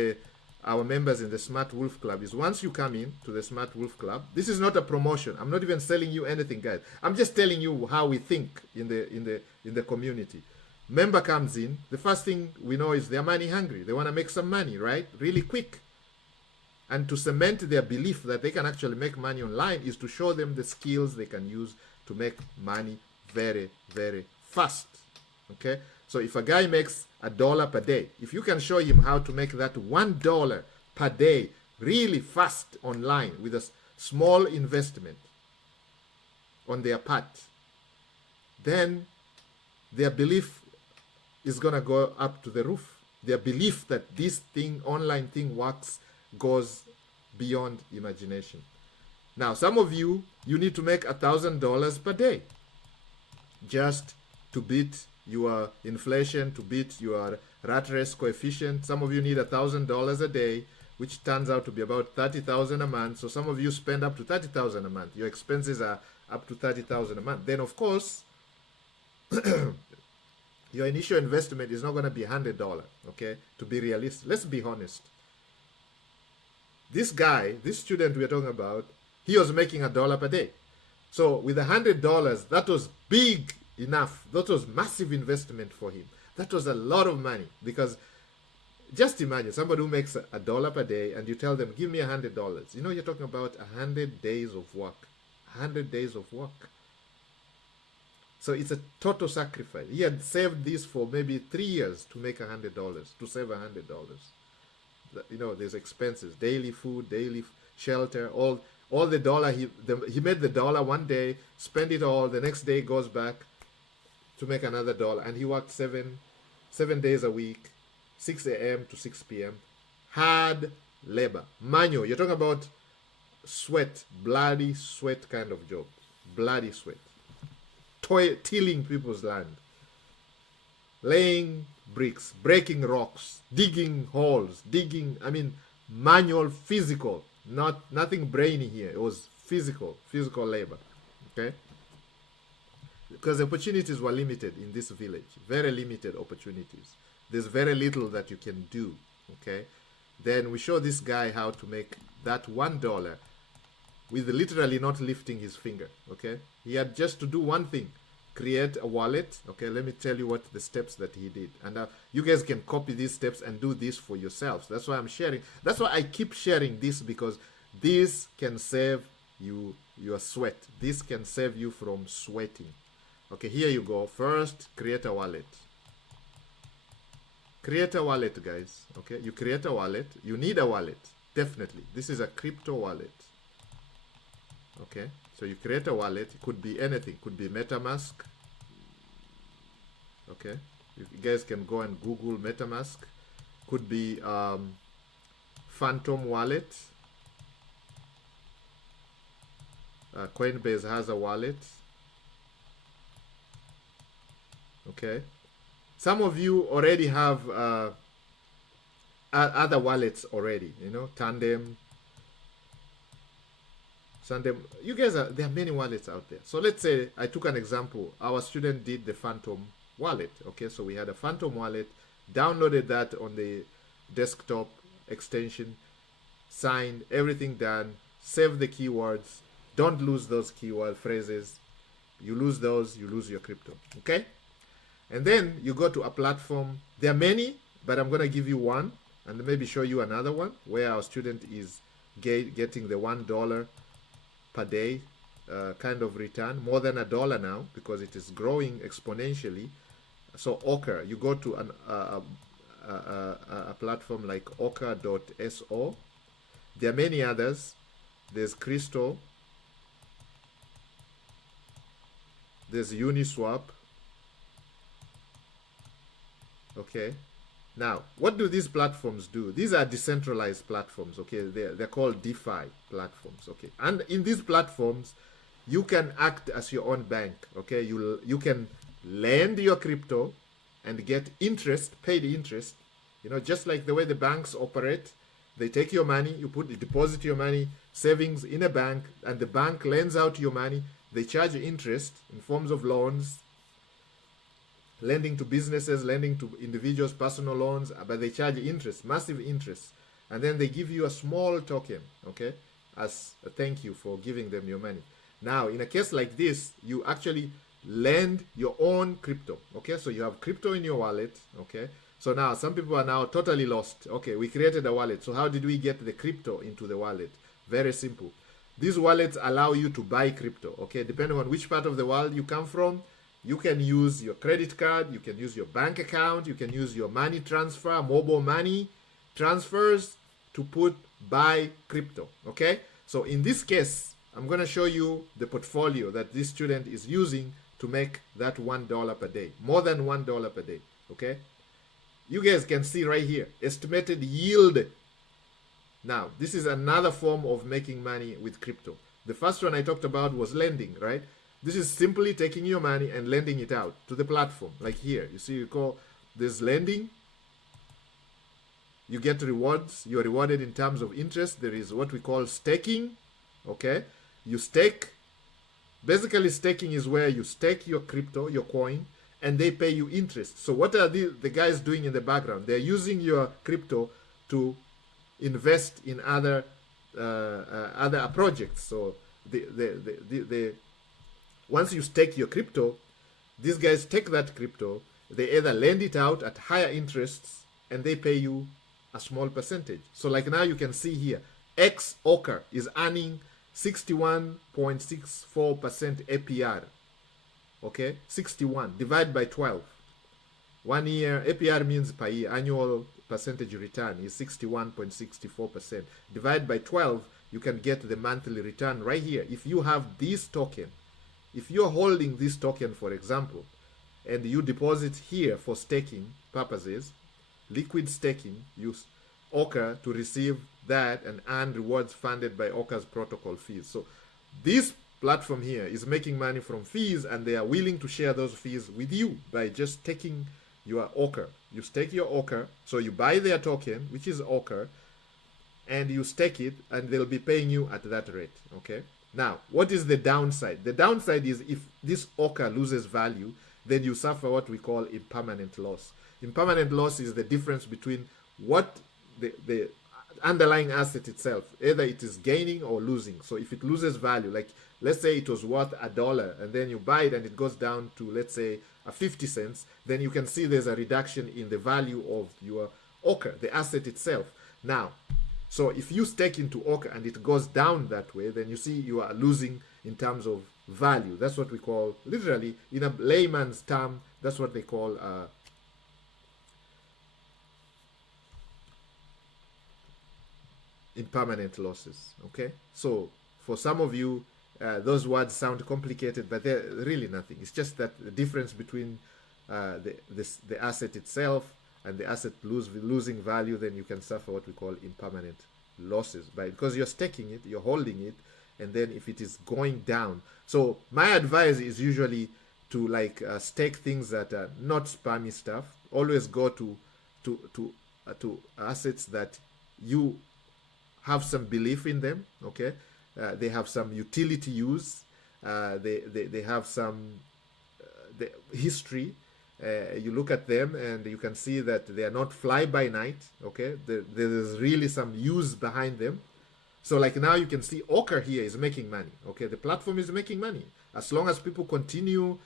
our members in the Smart Wolf Club is, once you come in to the Smart Wolf Club, this is not a promotion. I'm not even selling you anything, guys. I'm just telling you how we think in the community. Member comes in, the first thing we know is they're money hungry. They want to make some money, right? Really quick. And to cement their belief that they can actually make money online is to show them the skills they can use to make money very, very fast. Okay? So if a guy makes $1 per day. If you can show him how to make that $1 per day really fast online with a small investment on their part, then their belief is going to go up to the roof. Their belief that this thing, online thing, works goes beyond imagination. Now, some of you need to make $1,000 per day just to beat your inflation, to beat your rat race coefficient. Some of you need $1,000 a day, which turns out to be about $30,000 a month. So some of you spend up to $30,000 a month. Your expenses are up to $30,000 a month. Then, of course, your initial investment is not going to be $100, okay? To be realistic, let's be honest. This guy, this student we're talking about, he was making $1 per day. So with $100, that was big enough. That was massive investment for him. That was a lot of money, because just imagine somebody who makes $1 per day and you tell them, give me $100. You know, you're talking about 100 days of work. 100 days of work. So it's a total sacrifice. He had saved this for maybe 3 years to make $100, to save $100. You know, there's expenses, daily food, daily shelter, all the dollar. He made the dollar one day, spend it all. The next day goes back to make another $1, and he worked seven days a week, 6 a.m. to 6 p.m. Hard labor, manual. You're talking about sweat, bloody sweat kind of job, bloody sweat. Tilling people's land, laying bricks, breaking rocks, digging holes, manual, physical, nothing brainy here. It was physical labor, okay? Because opportunities were limited in this village, very limited opportunities. There's very little that you can do, okay? Then we show this guy how to make that $1 with literally not lifting his finger, okay? He had just to do one thing, create a wallet. Okay, let me tell you what the steps that he did. And you guys can copy these steps and do this for yourselves. That's why I'm sharing. That's why I keep sharing this, because this can save you your sweat. This can save you from sweating. Okay, here you go. First, create a wallet. Create a wallet, guys. Okay, you create a wallet. You need a wallet, definitely. This is a crypto wallet. Okay, so you create a wallet. It could be anything. It could be MetaMask. Okay, you guys can go and Google MetaMask. Could be Phantom Wallet. Coinbase has a wallet. Okay, some of you already have other wallets already. You know, Tandem. You guys there are many wallets out there. So let's say I took an example. Our student did the Phantom wallet. Okay, so we had a Phantom wallet, downloaded that on the desktop extension, signed, everything done, save the keywords. Don't lose those keyword phrases. You lose those, you lose your crypto. Okay, and then you go to a platform. There are many, but I'm going to give you one and maybe show you another one where our student is getting the $1 per day kind of return, more than $1 now, because it is growing exponentially. So Ocker, you go to a platform like ocker.so. There are many others. There's Crystal, there's Uniswap. Okay, now what do these platforms do? These are decentralized platforms. Okay, they're called DeFi platforms. Okay, and in these platforms you can act as your own bank. Okay, you can lend your crypto and get interest, paid interest, you know, just like the way the banks operate. They take your money, you deposit your money, savings in a bank, and the bank lends out your money. They charge interest in forms of loans, lending to businesses, lending to individuals, personal loans, but they charge interest, massive interest. And then they give you a small token, okay, as a thank you for giving them your money. Now, in a case like this, you actually lend your own crypto, okay? So you have crypto in your wallet, okay? So now some people are now totally lost. Okay, we created a wallet. So how did we get the crypto into the wallet? Very simple. These wallets allow you to buy crypto, okay? Depending on which part of the world you come from, You can use your credit card, you can use your bank account, you can use your money transfer, mobile money transfers to buy crypto. Okay, so in this case, I'm going to show you the portfolio that this student is using to make that $1 per day, more than $1 per day. Okay, you guys can see right here, estimated yield. Now, this is another form of making money with crypto. The first one I talked about was lending, right? This is simply taking your money and lending it out to the platform. Like here, you see, you call this lending. You get rewards. You are rewarded in terms of interest. There is what we call staking. Okay, you stake. Basically, staking is where you stake your crypto, your coin, and they pay you interest. So what are the guys doing in the background? They're using your crypto to invest in other projects. So once you stake your crypto, these guys take that crypto, they either lend it out at higher interests, and they pay you a small percentage. So like now you can see here, XOCR is earning 61.64% APR. Okay, 61 divided by 12. 1 year, APR means per year, annual percentage return is 61.64%. Divide by 12, you can get the monthly return right here. If you have this token, if you're holding this token, for example, and you deposit here for staking purposes, liquid staking, use Oka to receive that and earn rewards funded by Oka's protocol fees. So this platform here is making money from fees, and they are willing to share those fees with you by just taking your Oka. You stake your Oka, so you buy their token, which is Oka, and you stake it, and they'll be paying you at that rate. Okay. Now, what is the downside? The downside is if this Oka loses value, then you suffer what we call impermanent loss. Impermanent loss is the difference between what the underlying asset itself, either it is gaining or losing. So if it loses value, like let's say it was worth $1 and then you buy it and it goes down to, let's say, 50 cents, then you can see there's a reduction in the value of your Oka, the asset itself. Now, so if you stake into Oka and it goes down that way, then you see you are losing in terms of value. That's what we call, literally, in a layman's term, that's what they call impermanent losses. Okay, so for some of you, those words sound complicated, but they're really nothing. It's just that the difference between the asset itself and the asset losing value, then you can suffer what we call impermanent losses, because you're staking it, you're holding it, and then if it is going down. So my advice is usually to stake things that are not spammy stuff. Always go to assets that you have some belief in them. Okay, they have some utility use. They have some the history. You look at them and you can see that they are not fly by night. Okay, there's really some use behind them. So like now you can see Oka here is making money. Okay, the platform is making money as long as people continue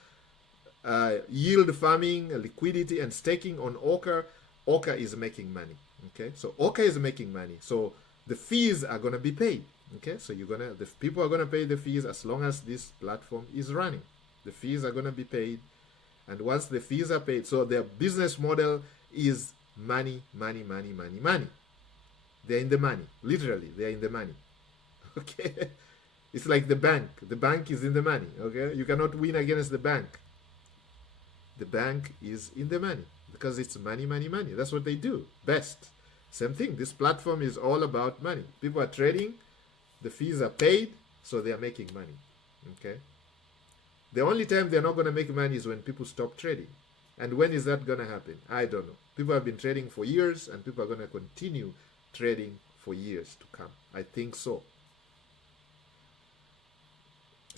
yield farming, liquidity, and staking on Oka. Oka is making money. Okay, so Oka is making money. So the fees are gonna be paid. Okay, so the people are gonna pay the fees as long as this platform is running. The fees are gonna be paid. And once the fees are paid, so their business model is money, money, money, money, money. They're in the money. Literally, they're in the money. Okay? It's like the bank. The bank is in the money. Okay? You cannot win against the bank. The bank is in the money because it's money, money, money. That's what they do best. Same thing. This platform is all about money. People are trading. The fees are paid, so they are making money. Okay? The only time they're not going to make money is when people stop trading. And when is that going to happen? I don't know. People have been trading for years, and people are going to continue trading for years to come. I think so.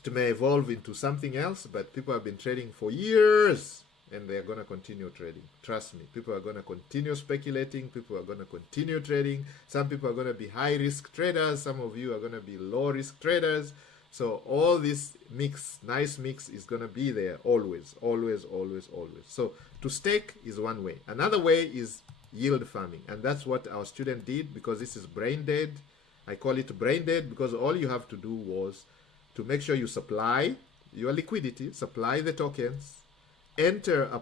It may evolve into something else, but people have been trading for years, and they're going to continue trading. Trust me. People are going to continue speculating. People are going to continue trading. Some people are going to be high-risk traders. Some of you are going to be low-risk traders. So all this nice mix is going to be there always, always, always, always. So to stake is one way. Another way is yield farming. And that's what our student did, because this is brain dead. I call it brain dead because all you have to do was to make sure you supply your liquidity, supply the tokens, enter a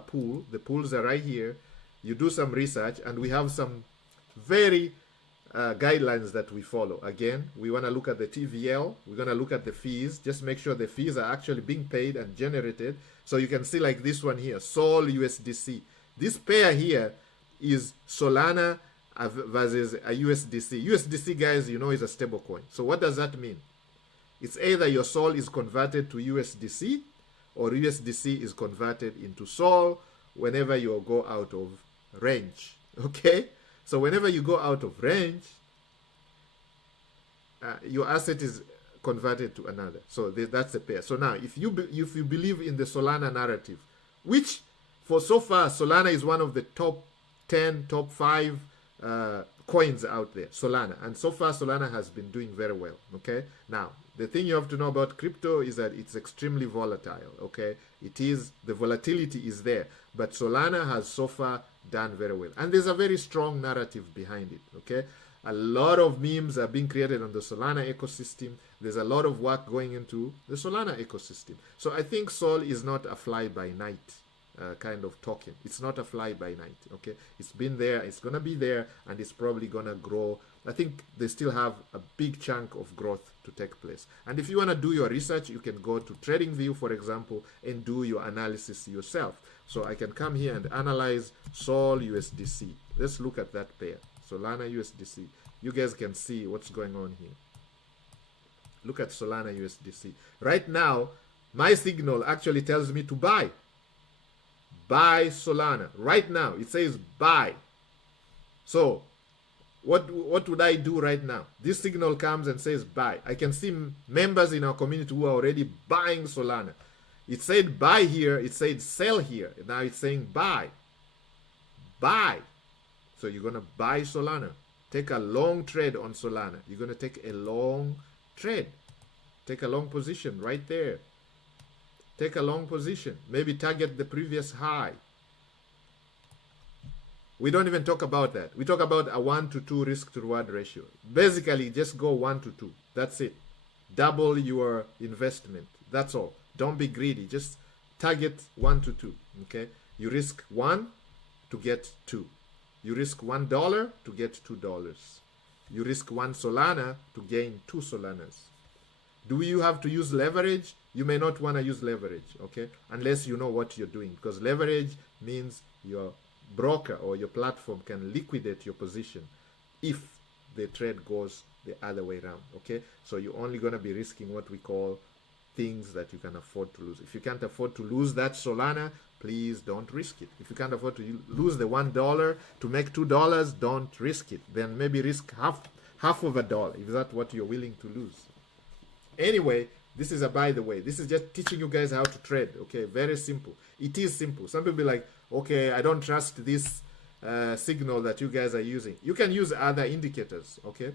pool. The pools are right here. You do some research, and we have some very guidelines that we follow. Again, we want to look at the TVL. We're going to look at the fees. Just make sure the fees are actually being paid and generated. So you can see like this one here, Sol USDC. This pair here is Solana versus a USDC. USDC, guys, you know, is a stable coin. So what does that mean? It's either your Sol is converted to USDC or USDC is converted into Sol whenever you go out of range. Okay? So whenever you go out of range, your asset is converted to another. So that's a pair. So now, if you believe in the Solana narrative, which for so far, Solana is one of the top 10, top 5 coins out there, Solana. And so far, Solana has been doing very well, okay? Now, the thing you have to know about crypto is that it's extremely volatile, okay? The volatility is there. But Solana has so far done very well. And there's a very strong narrative behind it, okay? A lot of memes are being created on the Solana ecosystem. There's a lot of work going into the Solana ecosystem. So I think Sol is not a fly-by-night kind of token. It's not a fly-by-night, okay? It's been there, it's going to be there, and it's probably going to grow. I think they still have a big chunk of growth to take place. And if you want to do your research, you can go to TradingView, for example, and do your analysis yourself. So I can come here and analyze Sol USDC. Let's look at that pair, Solana USDC. You guys can see what's going on here. Look at Solana USDC. Right now, my signal actually tells me to buy. Buy Solana. Right now, it says buy. So, what would I do right now? This signal comes and says buy. I can see members in our community who are already buying Solana. It said buy here, it said sell here. Now it's saying buy. Buy. So you're going to buy Solana. Take a long trade on Solana. You're going to take a long trade. Take a long position right there. Take a long position. Maybe target the previous high. We don't even talk about that. We talk about a 1 to 2 risk to reward ratio. Basically, just go 1 to 2. That's it. Double your investment. That's all. Don't be greedy. Just target 1 to 2. Okay? You risk 1 to get 2. You risk $1 to get $2. You risk 1 Solana to gain 2 Solanas. Do you have to use leverage? You may not want to use leverage, okay? Unless you know what you're doing. Because leverage means your broker or your platform can liquidate your position if the trade goes the other way around, okay? So you're only going to be risking what we call things that you can afford to lose. If you can't afford to lose that Solana, please don't risk it. If you can't afford to lose the $1 to make $2, don't risk it. Then maybe risk half of a dollar if that's what you're willing to lose. Anyway, this is a by the way. This is just teaching you guys how to trade. Okay, very simple. It is simple. Some people be like, okay, I don't trust this signal that you guys are using. You can use other indicators, okay?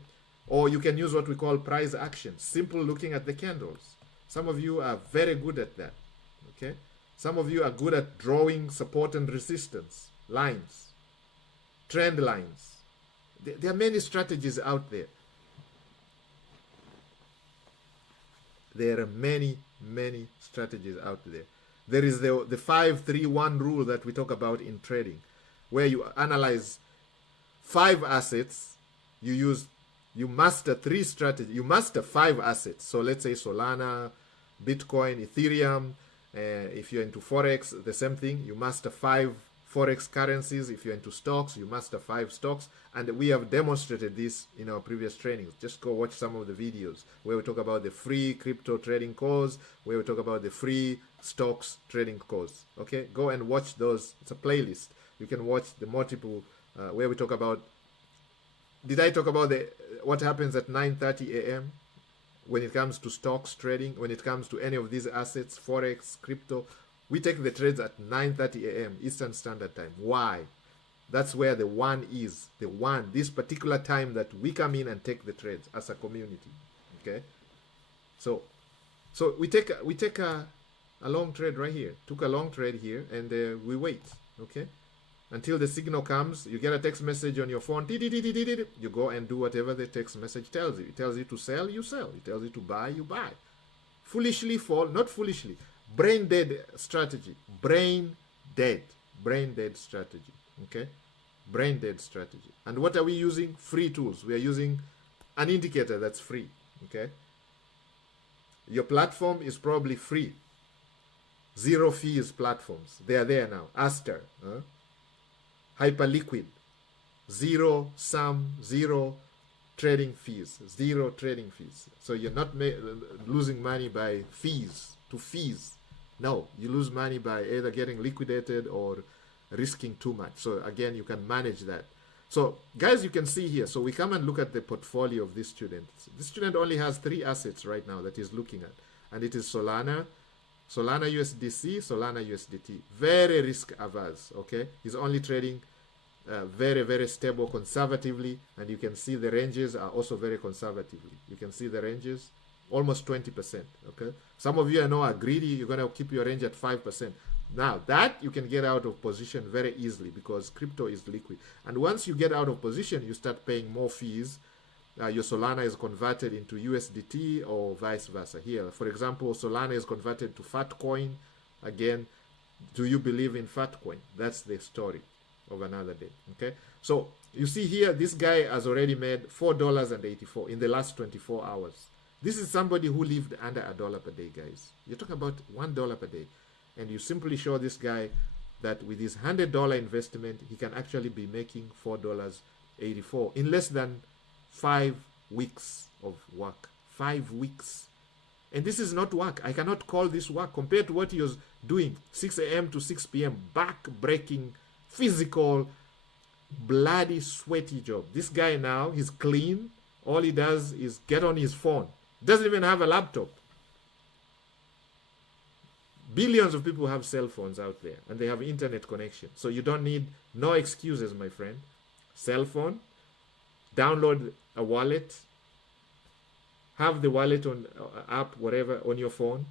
Or you can use what we call price action. Simple looking at the candles. Some of you are very good at that, okay? Some of you are good at drawing support and resistance lines, trend lines. There are many strategies out there. There are many strategies out there. There is the 5-3-1 rule that we talk about in trading, where you analyze 5 assets, you master 3 strategies, you master 5 assets. So let's say Solana, Bitcoin, Ethereum. If you're into Forex, the same thing. You master 5 Forex currencies. If you're into stocks, you master 5 stocks. And we have demonstrated this in our previous trainings. Just go watch some of the videos where we talk about the free crypto trading course, where we talk about the free stocks trading course. Okay, go and watch those. It's a playlist. You can watch the multiple where we talk about. Did I talk about what happens at 9:30 a.m. when it comes to stocks trading? When it comes to any of these assets, Forex, crypto, we take the trades at 9:30 a.m. Eastern Standard Time. Why? That's where the one is. The one, this particular time that we come in and take the trades as a community. Okay? So we take a long trade right here. Took a long trade here and we wait. Okay? Until the signal comes, you get a text message on your phone. You go and do whatever the text message tells you. It tells you to sell, you sell. It tells you to buy, you buy. Foolishly fall, not foolishly. Brain dead strategy. Brain dead. Brain dead strategy. Okay? Brain dead strategy. And what are we using? Free tools. We are using an indicator that's free. Okay? Your platform is probably free. Zero fees platforms. They are there now. Aster. Hyperliquid. Zero sum, zero trading fees. Zero trading fees. So you're not losing money by fees to fees. No, you lose money by either getting liquidated or risking too much. So again, you can manage that. So guys, you can see here. So we come and look at the portfolio of this student. This student only has 3 assets right now that he's looking at. And it is Solana, Solana USDC, Solana USDT. Very risk averse, okay? He's only trading very, very stable conservatively. And you can see the ranges are also very conservatively. You can see the ranges, almost 20%, okay? Some of you I know are greedy. You're going to keep your range at 5%. Now, that you can get out of position very easily because crypto is liquid. And once you get out of position, you start paying more fees. Your Solana is converted into USDT or vice versa. Here, for example, Solana is converted to Fatcoin. Again, do you believe in Fatcoin? That's the story of another day. Okay, so you see here, this guy has already made $4.84 in the last 24 hours. This is somebody who lived under $1 per day, guys. You're talking about $1 per day. And you simply show this guy that with his $100 investment, he can actually be making $4.84 in less than 5 weeks of work. 5 weeks. And this is not work. I cannot call this work compared to what he was doing 6 a.m. to 6 p.m. Back-breaking, physical, bloody, sweaty job. This guy now, he's clean. All he does is get on his phone. Doesn't even have a laptop. Billions of people have cell phones out there and they have internet connection. So you don't need no excuses, my friend. Cell phone, download a wallet, have the wallet on app, whatever, on your phone.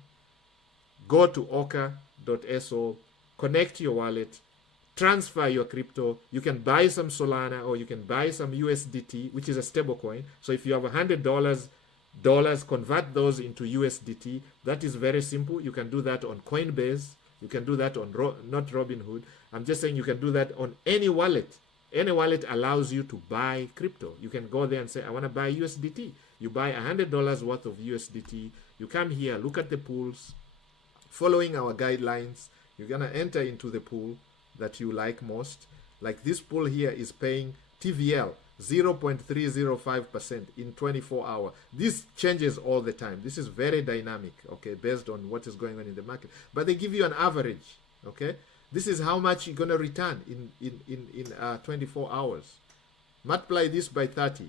Go to oka.so, connect your wallet, transfer your crypto. You can buy some Solana or you can buy some USDT, which is a stable coin. So if you have $100, convert those into USDT. That is very simple. You can do that on Coinbase. You can do that on not Robinhood. I'm just saying you can do that on any wallet. Any wallet allows you to buy crypto. You can go there and say, I want to buy USDT. You buy $100 worth of USDT. You come here, look at the pools. Following our guidelines, you're going to enter into the pool that you like most. Like this pool here is paying TVL 0.305% in 24 hours. This changes all the time. This is very dynamic, okay, based on what is going on in the market. But they give you an average, okay? This is how much you're going to return in 24 hours. Multiply this by 30.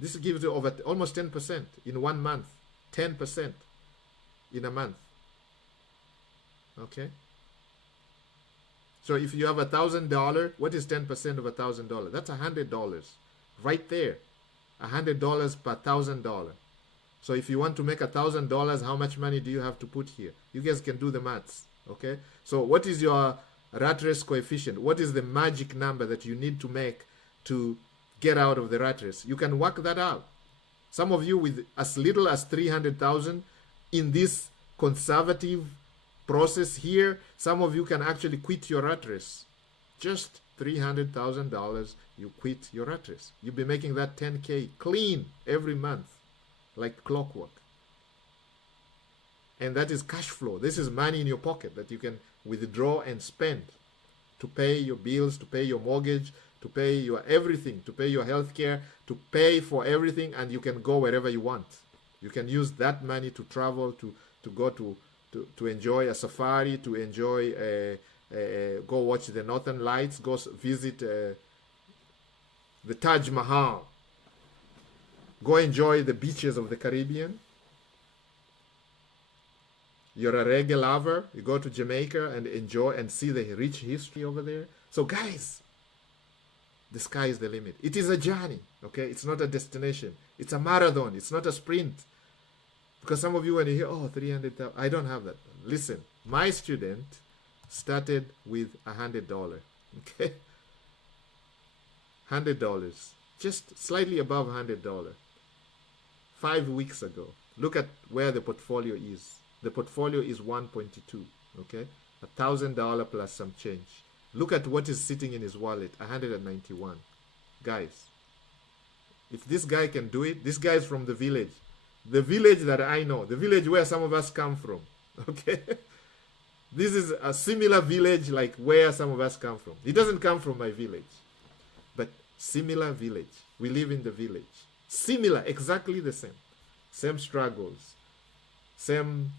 This gives you over almost 10% in 1 month. 10% in a month. Okay? So if you have $1,000, what is 10% of $1,000? That's $100 right there. $100 per $1,000. So if you want to make $1,000, how much money do you have to put here? You guys can do the maths. Okay? So what is your rat race coefficient? What is the magic number that you need to make to get out of the rat race? You can work that out. Some of you with as little as 300,000 in this conservative process here, some of you can actually quit your rat race. Just $300,000, you quit your rat race. You'll be making that 10K clean every month, like clockwork. And that is cash flow. This is money in your pocket that you can withdraw and spend to pay your bills, to pay your mortgage, to pay your everything, to pay your health care, to pay for everything, and you can go wherever you want. You can use that money to travel, to go to enjoy a safari, to enjoy, go watch the Northern Lights, go visit the Taj Mahal, go enjoy the beaches of the Caribbean. You're a reggae lover, you go to Jamaica and enjoy and see the rich history over there. So guys, the sky is the limit. It is a journey, okay? It's not a destination. It's a marathon. It's not a sprint. Because some of you, when you hear, oh, 300,000, I don't have that. Listen, my student started with $100, okay? $100, just slightly above $100, 5 weeks ago. Look at where the portfolio is. The portfolio is 1.2. Okay, $1,000 plus some change. Look at what is sitting in his wallet, 191. Guys, if this guy can do it, this guy is from the village that I know, the village where some of us come from. Okay, this is a similar village like where some of us come from. He doesn't come from my village, but similar village. We live in the village. Similar, exactly the same. Same struggles, same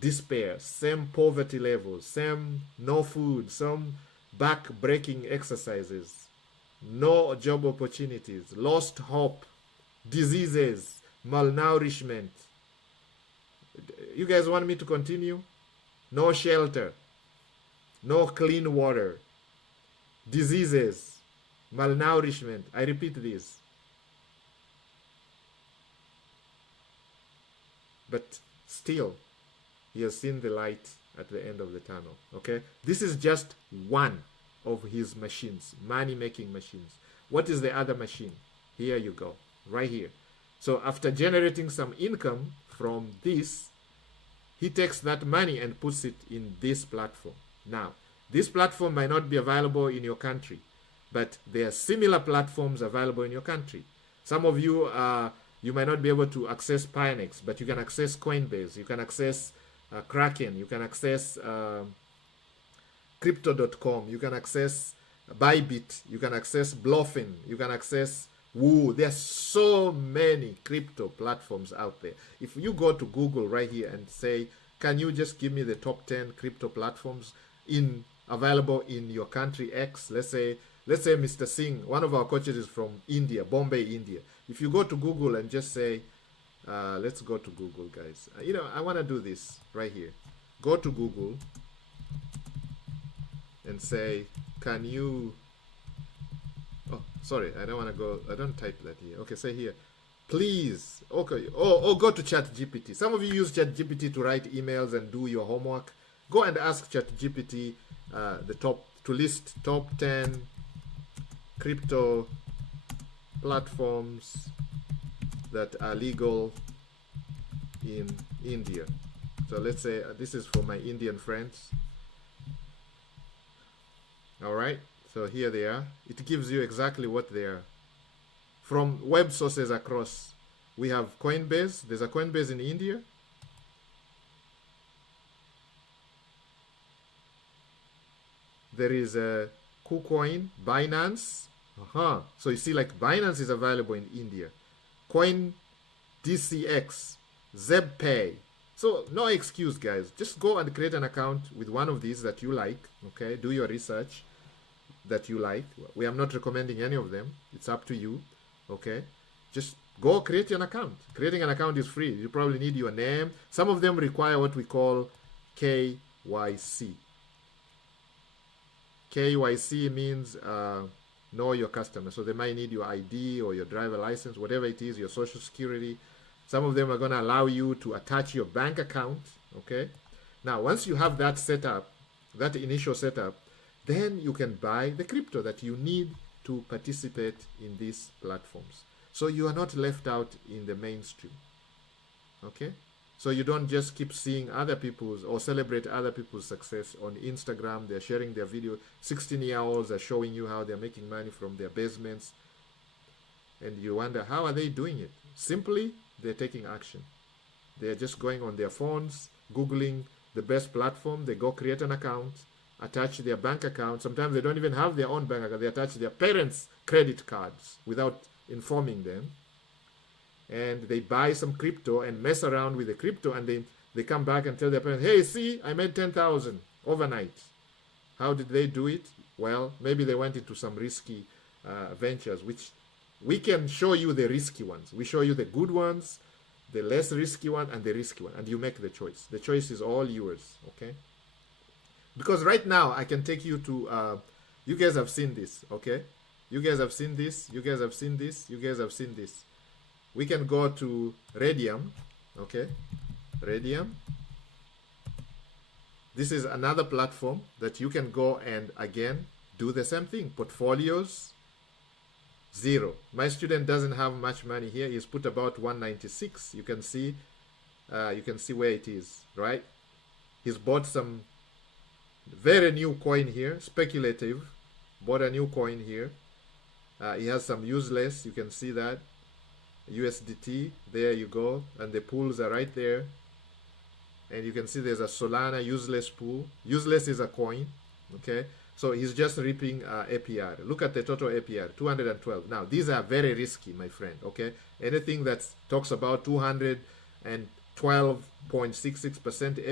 despair, same poverty levels, same no food, some back-breaking exercises, no job opportunities, lost hope, diseases, malnourishment. You guys want me to continue? No shelter, no clean water, diseases, malnourishment. I repeat this. But still, he has seen the light at the end of the tunnel. Okay, this is just one of his machines, money-making machines. What is the other machine? Here you go, right here. So after generating some income from this, he takes that money and puts it in this platform. Now, this platform might not be available in your country, but there are similar platforms available in your country. Some of you you might not be able to access Pionex, but you can access Coinbase, you can access Kraken, you can access Crypto.com, you can access Bybit, you can access Bluffin, you can access Woo. There's so many crypto platforms out there. If you go to Google right here and say, can you just give me the top 10 crypto platforms available in your country X? Let's say Mr. Singh, one of our coaches is from India, Bombay, India. If you go to Google and just say, let's go to Google, guys. I want to do this right here. Go to Google and say, can you... Oh, sorry, I don't want to go. I don't type that here. Okay, say here. Please. Okay. Oh, go to ChatGPT. Some of you use ChatGPT to write emails and do your homework. Go and ask ChatGPT to list top 10 crypto platforms that are legal in India. So let's say this is for my Indian friends. All right. So here they are. It gives you exactly what they are. From web sources across, we have Coinbase. There's a Coinbase in India. There is a KuCoin, Binance. So you see, like, Binance is available in India. Coin DCX, ZebPay. So no excuse, guys. Just go and create an account with one of these that you like. Okay, do your research that you like. We are not recommending any of them. It's up to you. Okay, just go create an account. Creating an account is free. You probably need your name. Some of them require what we call KYC. KYC means know your customer. So they might need your ID or your driver license, whatever it is, your social security. Some of them are going to allow you to attach your bank account. Okay, now once you have that set up, that initial setup, then you can buy the crypto that you need to participate in these platforms. So you are not left out in the mainstream. Okay? So you don't just keep seeing other people's or celebrate other people's success on Instagram. They're sharing their video. 16-year-olds are showing you how they're making money from their basements. And you wonder, how are they doing it? Simply, they're taking action. They're just going on their phones, Googling the best platform. They go create an account, attach their bank account. Sometimes they don't even have their own bank account. They attach their parents' credit cards without informing them. And they buy some crypto and mess around with the crypto, and they come back and tell their parents, hey, see, I made 10,000 overnight. How did they do it? Well, maybe they went into some risky ventures, which we can show you the risky ones. We show you the good ones, the less risky one, and the risky one, and you make the choice. The choice is all yours, okay? Because right now, I can take you to, you guys have seen this, okay? You guys have seen this, you guys have seen this, you guys have seen this. We can go to Raydium, okay? Raydium. This is another platform that you can go and, again, do the same thing. Portfolios, 0. My student doesn't have much money here. He's put about 196. You can see You can see where it is, right? He's bought some very new coin here, speculative. Bought a new coin here. He has some useless, you can see that. USDT, there you go. And the pools are right there. And you can see there's a Solana useless pool. Useless is a coin, okay? So he's just reaping APR. Look at the total APR, 212. Now, these are very risky, my friend, okay? Anything that talks about 212.66%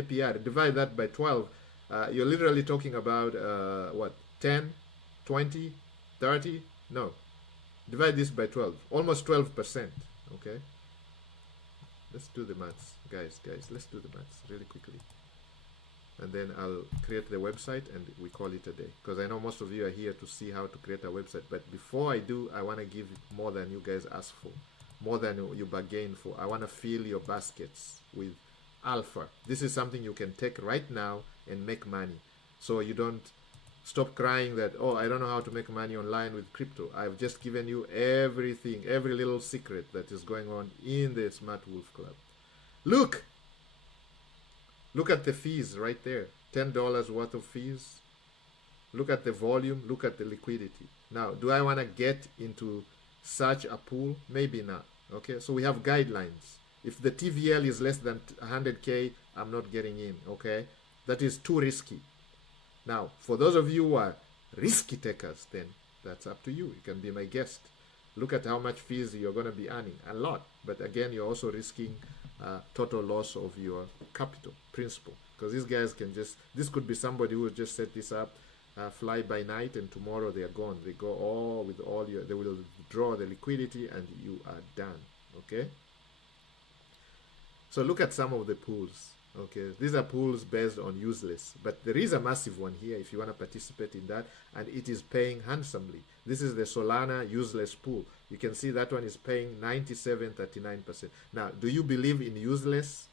APR, divide that by 12, you're literally talking about, what, 10, 20, 30? No. Divide this by 12, almost 12%, okay? Let's do the maths, guys, let's do the maths really quickly. And then I'll create the website and we call it a day. Because I know most of you are here to see how to create a website. But before I do, I want to give more than you guys ask for. More than you bargain for. I want to fill your baskets with alpha. This is something you can take right now and make money. So you don't stop crying that, oh, I don't know how to make money online with crypto. I've just given you everything, every little secret that is going on in the Smart Wolf Club. Look at the fees right there. $10 worth of fees. Look at the volume. Look at the liquidity. Now, do I want to get into such a pool? Maybe not. Okay, so we have guidelines. If the TVL is less than 100K, I'm not getting in. Okay, that is too risky. Now, for those of you who are risky takers, then that's up to you. You can be my guest. Look at how much fees you're going to be earning. A lot. But again, you're also risking total loss of your capital, principal. Because these guys can just, this could be somebody who just set this up, fly by night, and tomorrow they are gone. They go all with all your, they will draw the liquidity and you are done. Okay? So look at some of the pools. Okay, these are pools based on useless, but there is a massive one here if you want to participate in that, and it is paying handsomely. This is the Solana useless pool. You can see that one is paying 97.39%. Now, do you believe in useless?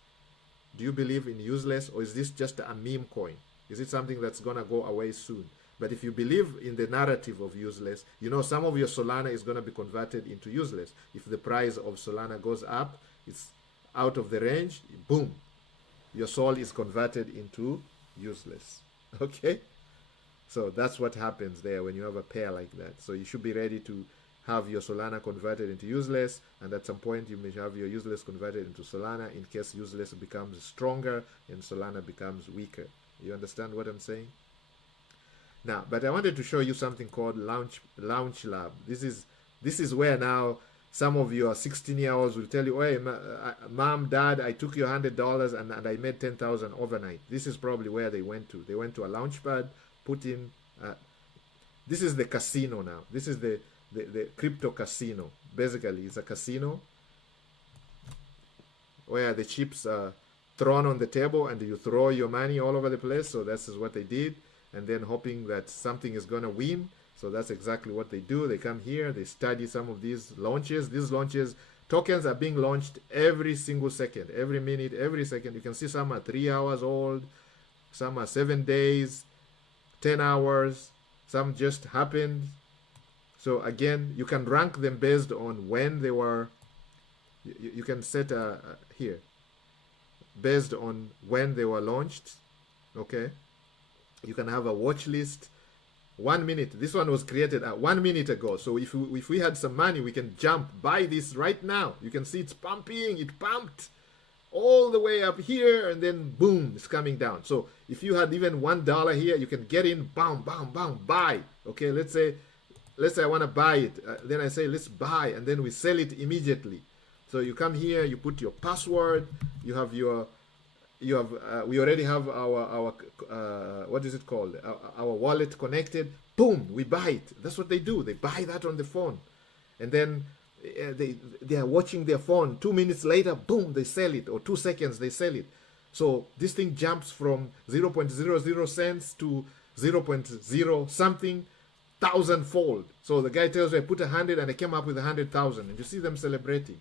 Do you believe in useless, or is this just a meme coin? Is it something that's gonna go away soon? But if you believe in the narrative of useless, you know some of your Solana is gonna be converted into useless. If the price of Solana goes up, it's out of the range, boom. Your soul is converted into useless. Okay? So that's what happens there when you have a pair like that. So you should be ready to have your Solana converted into useless, and at some point you may have your useless converted into Solana in case useless becomes stronger and Solana becomes weaker. You understand what I'm saying? Now, but I wanted to show you something called Launch Lab. This is where now some of your 16-year-olds will tell you, hey, mom, dad, I took your $100 and I made 10,000 overnight. This is probably where they went to. They went to a Launchpad, put in, this is the casino now. This is the crypto casino. Basically, it's a casino where the chips are thrown on the table and you throw your money all over the place. So this is what they did. And then hoping that something is going to win. So that's exactly what they do. They come here, they study some of these launches. These launches, tokens are being launched every single second, every minute, every second. You can see some are 3 hours old, some are 7 days, 10 hours, some just happened. So again, you can rank them based on when they were, you can set here, based on when they were launched, okay? You can have a watch list. 1 minute. This one was created 1 minute ago. So if we had some money, we can jump, buy this right now. You can see it's pumping. It pumped all the way up here, and then boom, it's coming down. So if you had even $1 here, you can get in, bam, bam, bam, buy. Okay, let's say I want to buy it. Then I say let's buy, and then we sell it immediately. So you come here, you put your password. You have your we already have our what is it called, our wallet connected. Boom, we buy it. That's what they do. They buy that on the phone, and then they are watching their phone. 2 minutes later, boom, they sell it, or 2 seconds they sell it. So this thing jumps from 0.00 cents to 0.0 something thousandfold. So the guy tells you, I put 100 and I came up with 100,000, and you see them celebrating.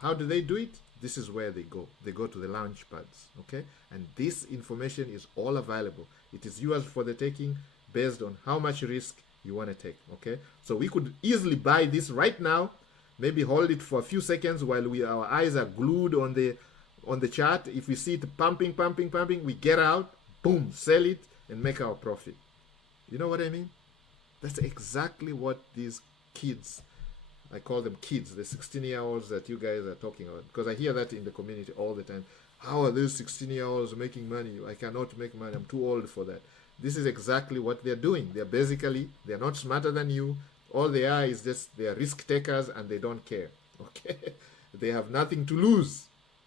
How do they do it? This is where they go. They go to the launch pads, okay? And this information is all available. It is yours for the taking based on how much risk you want to take, okay? So we could easily buy this right now, maybe hold it for a few seconds while our eyes are glued on the on the chart. If we see it pumping, we get out, boom, sell it, and make our profit. You know what I mean? That's exactly what these kids, I call them kids, the 16-year-olds that you guys are talking about, because I hear that in the community all the time. How are those 16-year-olds making money? I cannot make money. I'm too old for that. This is exactly what they're doing. They're not smarter than you. All they are is just they're risk takers and they don't care. Okay? They have nothing to lose.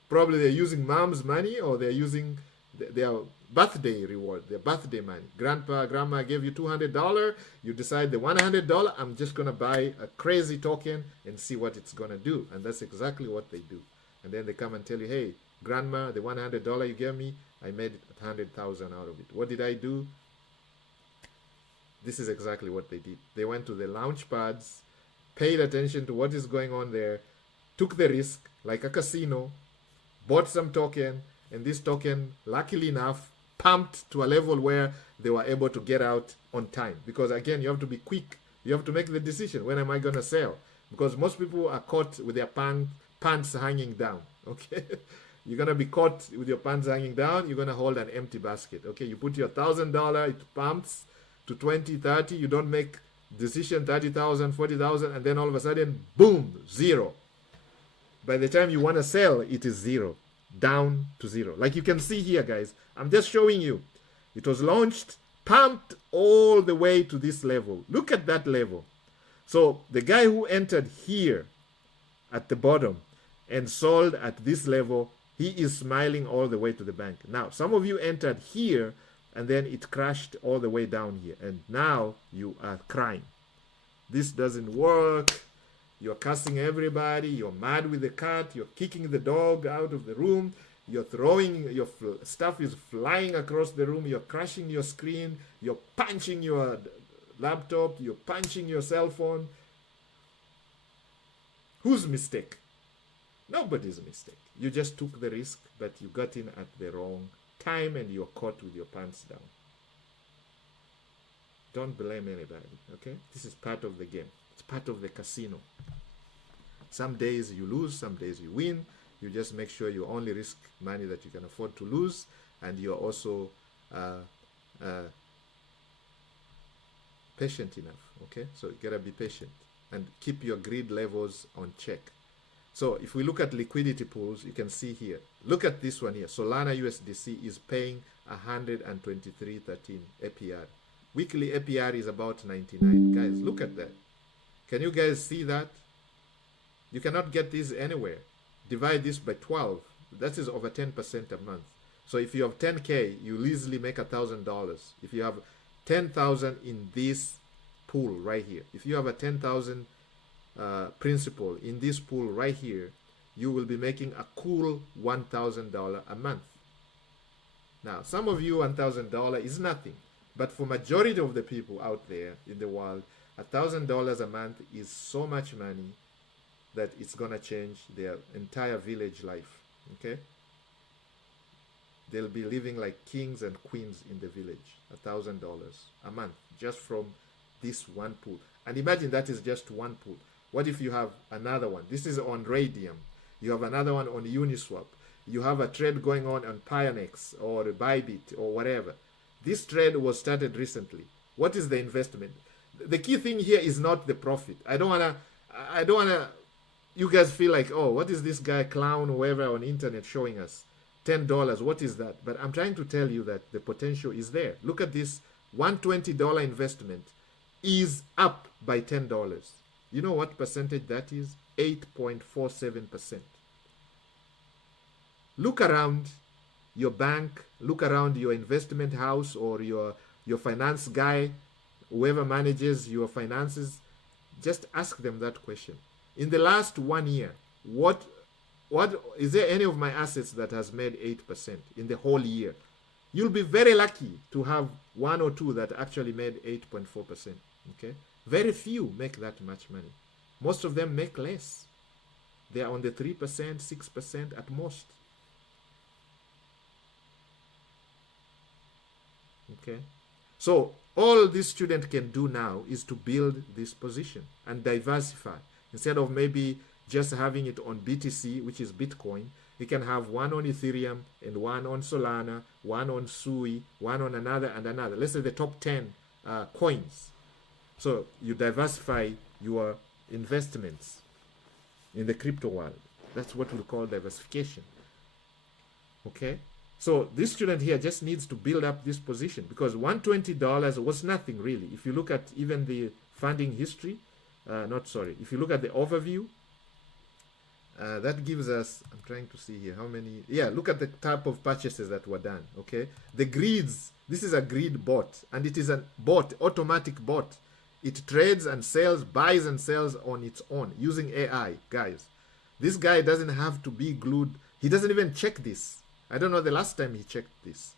Probably they're using mom's money or they're using their birthday reward, their birthday money. Grandma gave you $200. You decide the $100, I'm just going to buy a crazy token and see what it's going to do. And that's exactly what they do. And then they come and tell you, hey, grandma, the $100 you gave me, I made 100,000 out of it. What did I do? This is exactly what they did. They went to the launch pads, paid attention to what is going on there, took the risk like a casino, bought some token, and this token, luckily enough, pumped to a level where they were able to get out on time. Because again, you have to be quick. You have to make the decision. When am I going to sell? Because most people are caught with their pants hanging down. Okay? You're going to be caught with your pants hanging down. You're going to hold an empty basket. Okay? You put your $1,000, it pumps to 20, 30. You don't make decision 30,000, 40,000, and then all of a sudden, boom, zero. By the time you want to sell, it is zero. Down to zero. Like you can see here, guys. I'm just showing you. It was launched, pumped all the way to this level. Look at that level. So the guy who entered here at the bottom and sold at this level, he is smiling all the way to the bank. Now, some of you entered here and then it crashed all the way down here. And now you are crying. This doesn't work. You're cussing everybody. You're mad with the cat. You're kicking the dog out of the room. You're throwing, your stuff is flying across the room. You're crashing your screen. You're punching your laptop. You're punching your cell phone. Whose mistake? Nobody's mistake. You just took the risk, but you got in at the wrong time and you're caught with your pants down. Don't blame anybody, okay? This is part of the game. It's part of the casino. Some days you lose, some days you win. You just make sure you only risk money that you can afford to lose, and you're also patient enough, okay? So you gotta be patient and keep your greed levels on check. So if we look at liquidity pools, you can see here. Look at this one here. Solana USDC is paying 123.13 APR. Weekly APR is about 99. Guys, look at that. Can you guys see that? You cannot get this anywhere. Divide this by 12. That is over 10% a month. So if you have 10K, you easily make $1,000. If you have 10,000 in this pool right here, if you have a 10,000 principal in this pool right here, you will be making a cool $1,000 a month. Now, some of you, $1,000 is nothing. But for majority of the people out there in the world, $1,000 a month is so much money that it's gonna change their entire village life. Okay? They'll be living like kings and queens in the village. $1,000 a month just from this one pool. And imagine that is just one pool. What if you have another one? This is on Radium. You have another one on Uniswap. You have a trade going on Pionex or Bybit or whatever. This trade was started recently. What is the investment? The key thing here is not the profit. I don't wanna you guys feel like, oh, what is this guy clown or whoever on internet showing us? $10, what is that? But I'm trying to tell you that the potential is there. Look at this $120 investment is up by $10. You know what percentage that is? 8.47%. Look around your bank, look around your investment house or your finance guy, whoever manages your finances. Just ask them that question. In the last 1 year, what is there any of my assets that has made 8% in the whole year? You'll be very lucky to have one or two that actually made 8.4%. Okay? Very few make that much money. Most of them make less. They are on the 3%, 6% at most. Okay? So all this student can do now is to build this position and diversify. Instead of maybe just having it on BTC, which is Bitcoin, He can have one on Ethereum and one on Solana, one on Sui, one on another and another. Let's say the top 10 coins. So you diversify your investments in the crypto world. That's what we call diversification. Okay? So this student here just needs to build up this position, because $120 was nothing really. If you look at even the funding history, if you look at the overview, that gives us, I'm trying to see here how many, look at the type of purchases that were done, okay? The grids, this is a grid bot, and it is a bot, automatic bot. It trades and sells, buys and sells on its own using AI, guys. This guy doesn't have to be glued. He doesn't even check this. I don't know the last time he checked this.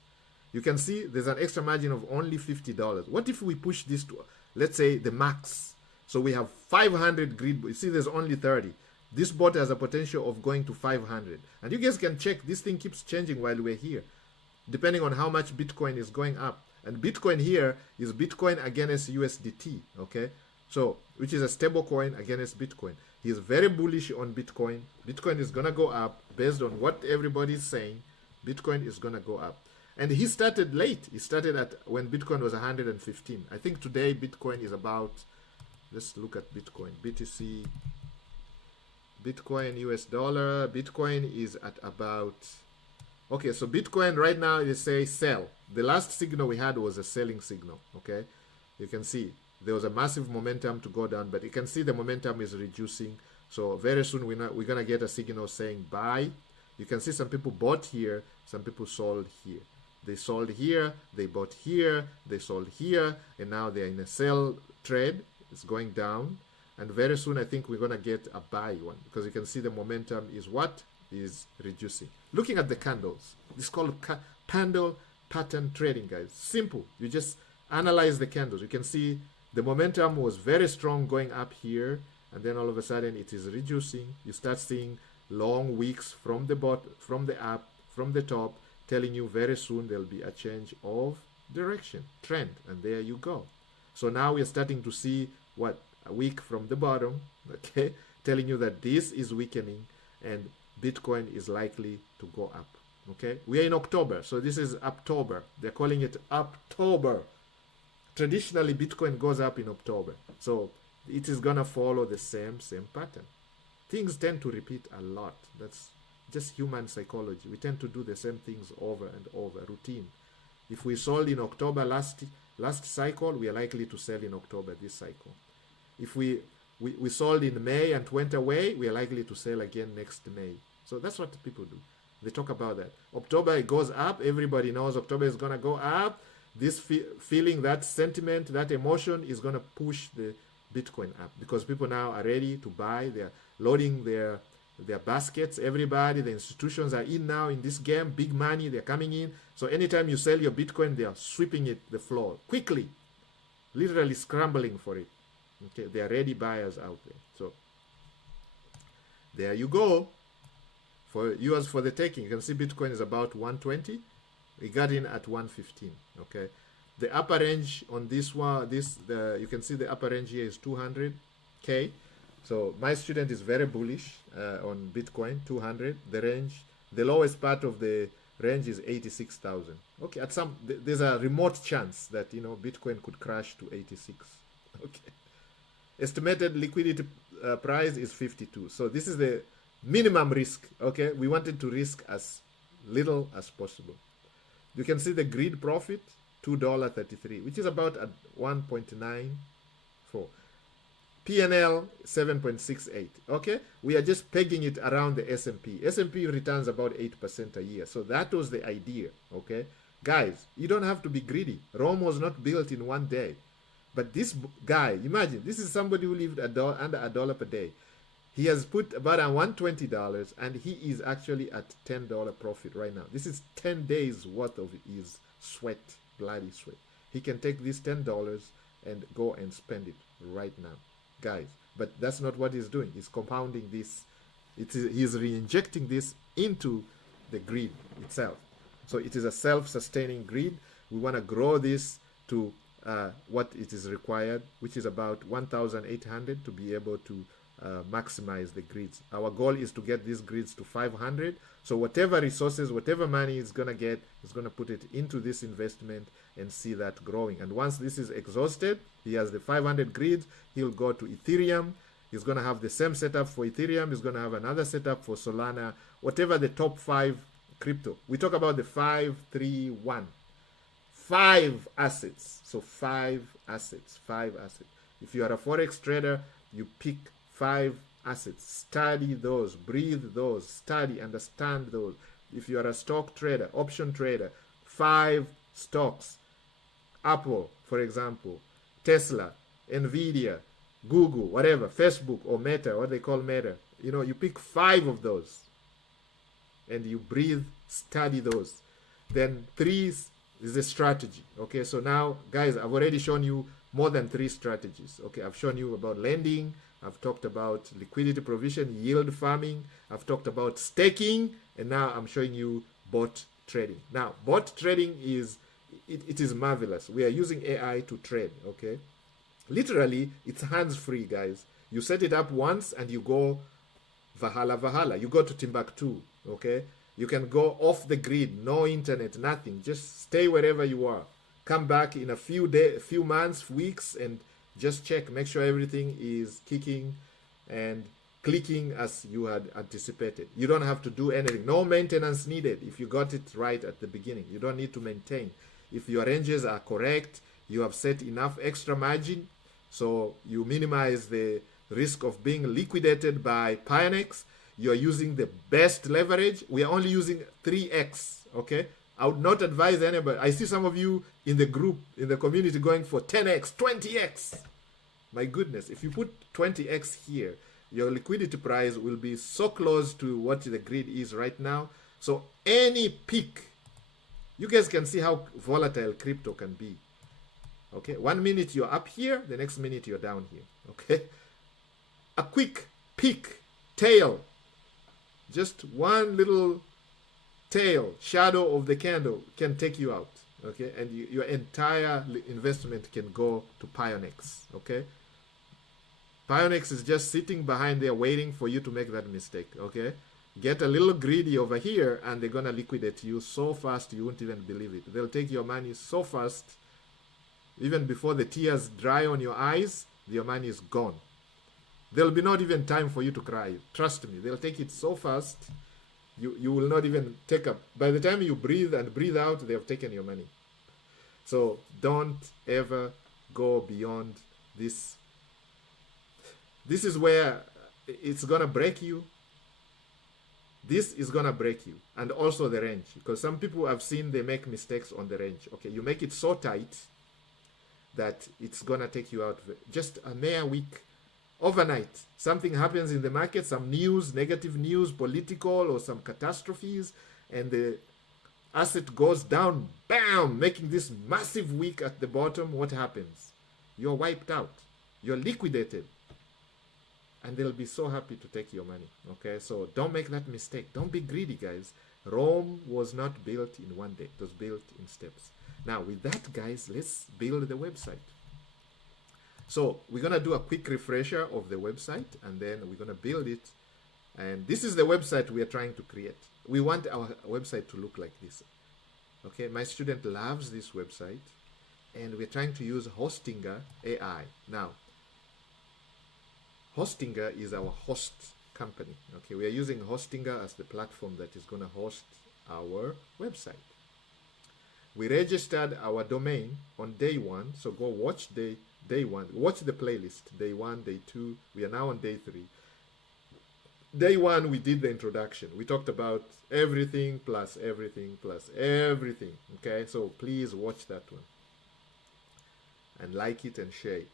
You can see there's an extra margin of only $50. What if we push this to, let's say, the max? So we have 500 grid. You see, there's only 30. This bot has a potential of going to 500. And you guys can check. This thing keeps changing while we're here, depending on how much Bitcoin is going up. And Bitcoin here is Bitcoin against USDT, okay? So, which is a stable coin against Bitcoin. He is very bullish on Bitcoin. Bitcoin is going to go up based on what everybody is saying. Bitcoin is going to go up. And he started late. He started at when Bitcoin was 115. I think today Bitcoin is about, let's look at Bitcoin. BTC, Bitcoin, US dollar. Bitcoin is at about, okay, so Bitcoin right now is say sell. The last signal we had was a selling signal, okay? You can see there was a massive momentum to go down, but you can see the momentum is reducing. So very soon we're going to get a signal saying buy. You can see some people bought here, some people sold here. They sold here, they bought here, they sold here, and now they're in a sell trade. It's going down. And very soon I think we're going to get a buy one, because you can see the momentum is what? Is reducing. Looking at the candles, it's called candle pattern trading, guys. Simple. You just analyze the candles. You can see the momentum was very strong going up here, and then all of a sudden it is reducing. You start seeing long wicks from the bottom, from the up, from the top, telling you very soon there'll be a change of direction, trend, and there you go. So now we're starting to see what? A wick from the bottom, okay, telling you that this is weakening and Bitcoin is likely to go up. Okay, we are in October, so this is October. They're calling it October. Traditionally, Bitcoin goes up in October, so it is gonna follow the same pattern. Things tend to repeat a lot. That's just human psychology. We tend to do the same things over and over, routine. If we sold in October last cycle, we are likely to sell in October this cycle. If we sold in May and went away, we are likely to sell again next May. So that's what people do. They talk about that. October, it goes up. Everybody knows October is going to go up. This feeling, that sentiment, that emotion is going to push the Bitcoin up, because people now are ready to buy. They're loading their baskets. Everybody, the institutions are in now in this game. Big money, they're coming in. So anytime you sell your Bitcoin, they are sweeping it the floor quickly, literally scrambling for it. Okay, they are ready buyers out there. So there you go. For yours for the taking. You can see Bitcoin is about 120. We got in at 115. Okay, the upper range on this one, you can see the upper range here is 200k. So my student is very bullish on Bitcoin, 200. The range, the lowest part of the range is 86,000. Okay, there's a remote chance that Bitcoin could crash to 86. Okay. Estimated liquidity price is 52. So this is the minimum risk. Okay, we wanted to risk as little as possible. You can see the grid profit, $2.33, which is about at 1.94. PNL 7.68. Okay, we are just pegging it around the S&P. S&P returns about 8% a year. So that was the idea. Okay, guys, you don't have to be greedy. Rome was not built in one day. But this guy, imagine, this is somebody who lived under $1 per day. He has put about $120, and he is actually at $10 profit right now. This is 10 days worth of his sweat, bloody sweat. He can take this $10 and go and spend it right now, guys. But that's not what he's doing. He's compounding this. He's re-injecting this into the grid itself. So it is a self-sustaining grid. We want to grow this to what it is required, which is about 1,800 to be able to maximize the grids. Our goal is to get these grids to 500. So whatever resources, whatever money is going to get, is going to put it into this investment and see that growing. And once this is exhausted, he has the 500 grids, he'll go to Ethereum. He's going to have the same setup for Ethereum. He's going to have another setup for Solana, whatever the top 5 crypto. We talk about the 5, 3, 1. 5 assets. So 5 assets. 5 assets. If you are a Forex trader, you pick 5 assets. Study those. Breathe those. Study. Understand those. If you are a stock trader, option trader, 5 stocks. Apple, for example. Tesla. Nvidia. Google. Whatever. Facebook or Meta. What they call Meta. You know, you pick 5 of those. And you breathe. Study those. Then 3 is a strategy. Okay, so now, guys, I've already shown you more than 3 strategies. Okay, I've shown you about lending. I've talked about liquidity provision, yield farming. I've talked about staking, and now I'm showing you bot trading. Now, bot trading is it is marvelous. We are using AI to trade. Okay, literally, it's hands-free, guys. You set it up once, and you go Valhalla. You go to Timbuktu. Okay, you can go off the grid, no internet, nothing. Just stay wherever you are. Come back in a few days, few months, weeks, and just check. Make sure everything is kicking and clicking as you had anticipated. You don't have to do anything. No maintenance needed if you got it right at the beginning. You don't need to maintain. If your ranges are correct, you have set enough extra margin, so you minimize the risk of being liquidated by Pionex. You are using the best leverage. We are only using 3x, okay? I would not advise anybody. I see some of you in the group, in the community, going for 10x, 20x. My goodness, if you put 20x here, your liquidity price will be so close to what the grid is right now. So any peak, you guys can see how volatile crypto can be. Okay, 1 minute you're up here, the next minute you're down here. Okay, a quick peak, tail, just one little tail, shadow of the candle can take you out. Okay, and your entire investment can go to Pionex. Okay, Pionex is just sitting behind there waiting for you to make that mistake. Okay, get a little greedy over here and they're gonna liquidate you so fast you won't even believe it. They'll take your money so fast, even before the tears dry on your eyes, your money is gone. There'll be not even time for you to cry. Trust me, they'll take it so fast you will not even take up. By the time you breathe and breathe out, they have taken your money. So don't ever go beyond this. This is where it's gonna break you. This is gonna break you, and also the range, because some people I've seen they make mistakes on the range. Okay, you make it so tight that it's gonna take you out just a mere week. Overnight, something happens in the market, some news, negative news, political, or some catastrophes, and the asset goes down, bam, making this massive wick at the bottom. What happens? You're wiped out. You're liquidated. And they'll be so happy to take your money. Okay, so don't make that mistake. Don't be greedy, guys. Rome was not built in one day. It was built in steps. Now, with that, guys, let's build the website. So we're going to do a quick refresher of the website, and then we're going to build it. And this is the website we are trying to create. We want our website to look like this. Okay, my student loves this website, and we're trying to use Hostinger AI. Now, Hostinger is our host company. Okay, we are using Hostinger as the platform that is going to host our website. We registered our domain on day 1, so go watch day 1. Watch the playlist, day 1, day 2. We are now on day 3. Day 1, we did the introduction. We talked about everything plus everything plus everything. Okay, so please watch that one and like it and share it.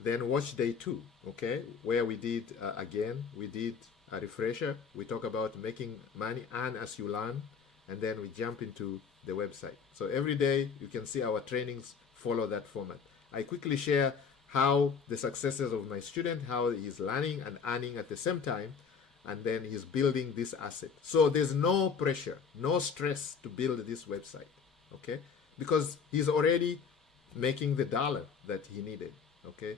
Then watch day 2, okay, where we did again, we did a refresher. We talk about making money, earn as you learn, and then we jump into the website. So every day you can see our trainings follow that format. I quickly share how the successes of my student, how he's learning and earning at the same time, and then he's building this asset. So there's no pressure, no stress to build this website, okay? Because he's already making the dollar that he needed, okay?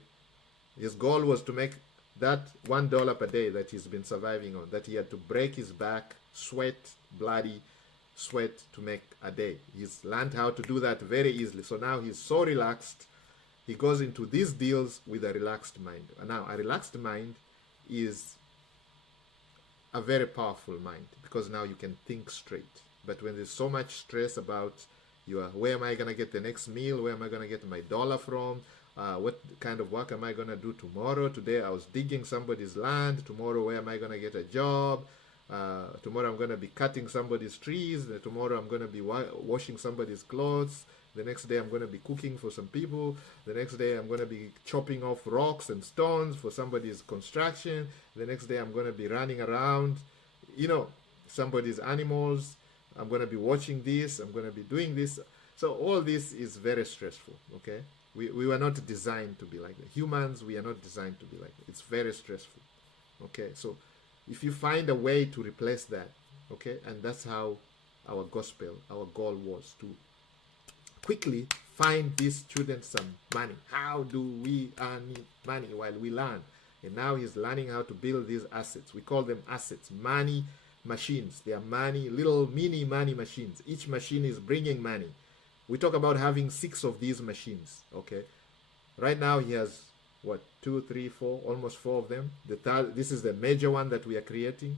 His goal was to make that $1 per day that he's been surviving on, that he had to break his back, sweat, bloody sweat to make a day. He's learned how to do that very easily. So now he's so relaxed. He goes into these deals with a relaxed mind. Now, a relaxed mind is a very powerful mind because now you can think straight. But when there's so much stress about where am I going to get the next meal? Where am I going to get my dollar from? What kind of work am I going to do tomorrow? Today I was digging somebody's land. Tomorrow, where am I going to get a job? Tomorrow I'm going to be cutting somebody's trees. Tomorrow I'm going to be washing somebody's clothes. The next day I'm going to be cooking for some people. The next day I'm going to be chopping off rocks and stones for somebody's construction. The next day I'm going to be running around, somebody's animals. I'm going to be watching this. I'm going to be doing this. So all this is very stressful, okay? We were not designed to be like that. Humans, we are not designed to be like that. It's very stressful, okay? So if you find a way to replace that, okay? And that's how our goal was to quickly find these students some money. How do we earn money while we learn? And now he's learning how to build these assets. We call them assets, money machines. They are little mini money machines. Each machine is bringing money. We talk about having 6 of these machines, okay? Right now he has, 2, 3, 4, almost 4 of them. This is the major one that we are creating,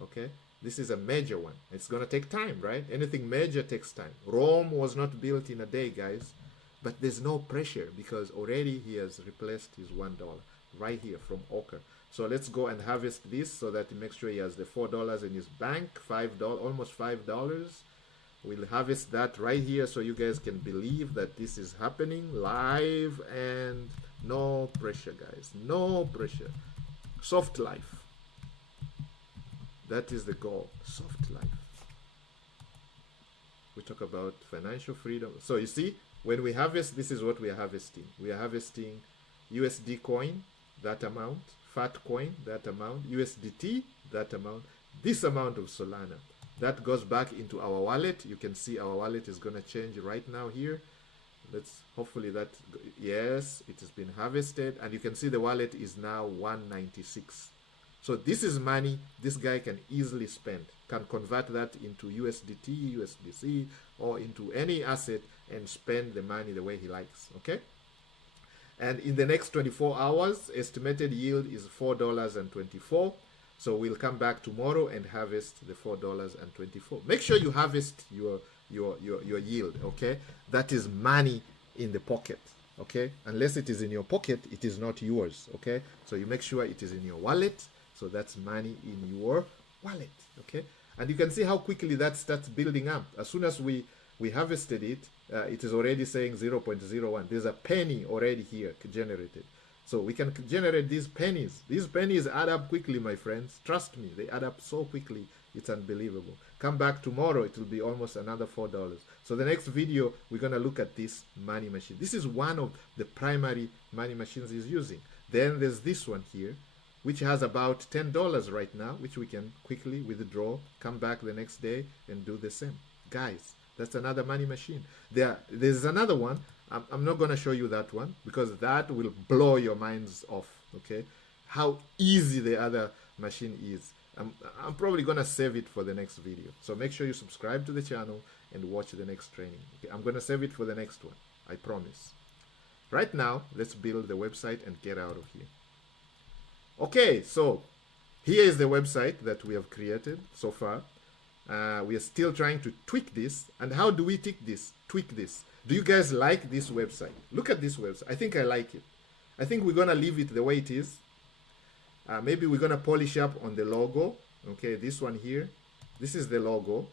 okay? This is a major one. It's going to take time, right? Anything major takes time. Rome was not built in a day, guys. But there's no pressure because already he has replaced his $1 right here from Ochre. So let's go and harvest this so that he makes sure he has the $4 in his bank, $5, almost $5. We'll harvest that right here so you guys can believe that this is happening live and no pressure, guys. No pressure. Soft life. That is the goal. Soft life. We talk about financial freedom. So you see, when we harvest, this is what we are harvesting. We are harvesting USD coin, that amount, FAT coin, that amount, USDT, that amount, this amount of Solana. That goes back into our wallet. You can see our wallet is going to change right now here. Let's hopefully that, yes, it has been harvested. And you can see the wallet is now 196. So this is money this guy can easily spend, can convert that into USDT, USDC, or into any asset and spend the money the way he likes, okay? And in the next 24 hours, estimated yield is $4.24. So we'll come back tomorrow and harvest the $4.24. Make sure you harvest your yield, okay? That is money in the pocket, okay? Unless it is in your pocket, it is not yours, okay? So you make sure it is in your wallet. So that's money in your wallet, okay? And you can see how quickly that starts building up. As soon as we harvested it, it is already saying 0.01. There's a penny already here generated. So we can generate these pennies. These pennies add up quickly, my friends. Trust me, they add up so quickly. It's unbelievable. Come back tomorrow, it will be almost another $4. So the next video, we're going to look at this money machine. This is one of the primary money machines he's using. Then there's this one here, which has about $10 right now, which we can quickly withdraw, come back the next day and do the same. Guys, that's another money machine. There's another one. I'm not going to show you that one because that will blow your minds off, okay? How easy the other machine is. I'm probably going to save it for the next video. So make sure you subscribe to the channel and watch the next training. Okay? I'm going to save it for the next one. I promise. Right now, let's build the website and get out of here. Okay, so here is the website that we have created so far. We are still trying to tweak this. And how do we tweak this? Do you guys like this website? Look at this website. I think I like it. I think we're going to leave it the way it is. Maybe we're going to polish up on the logo. Okay, this one here. This is the logo.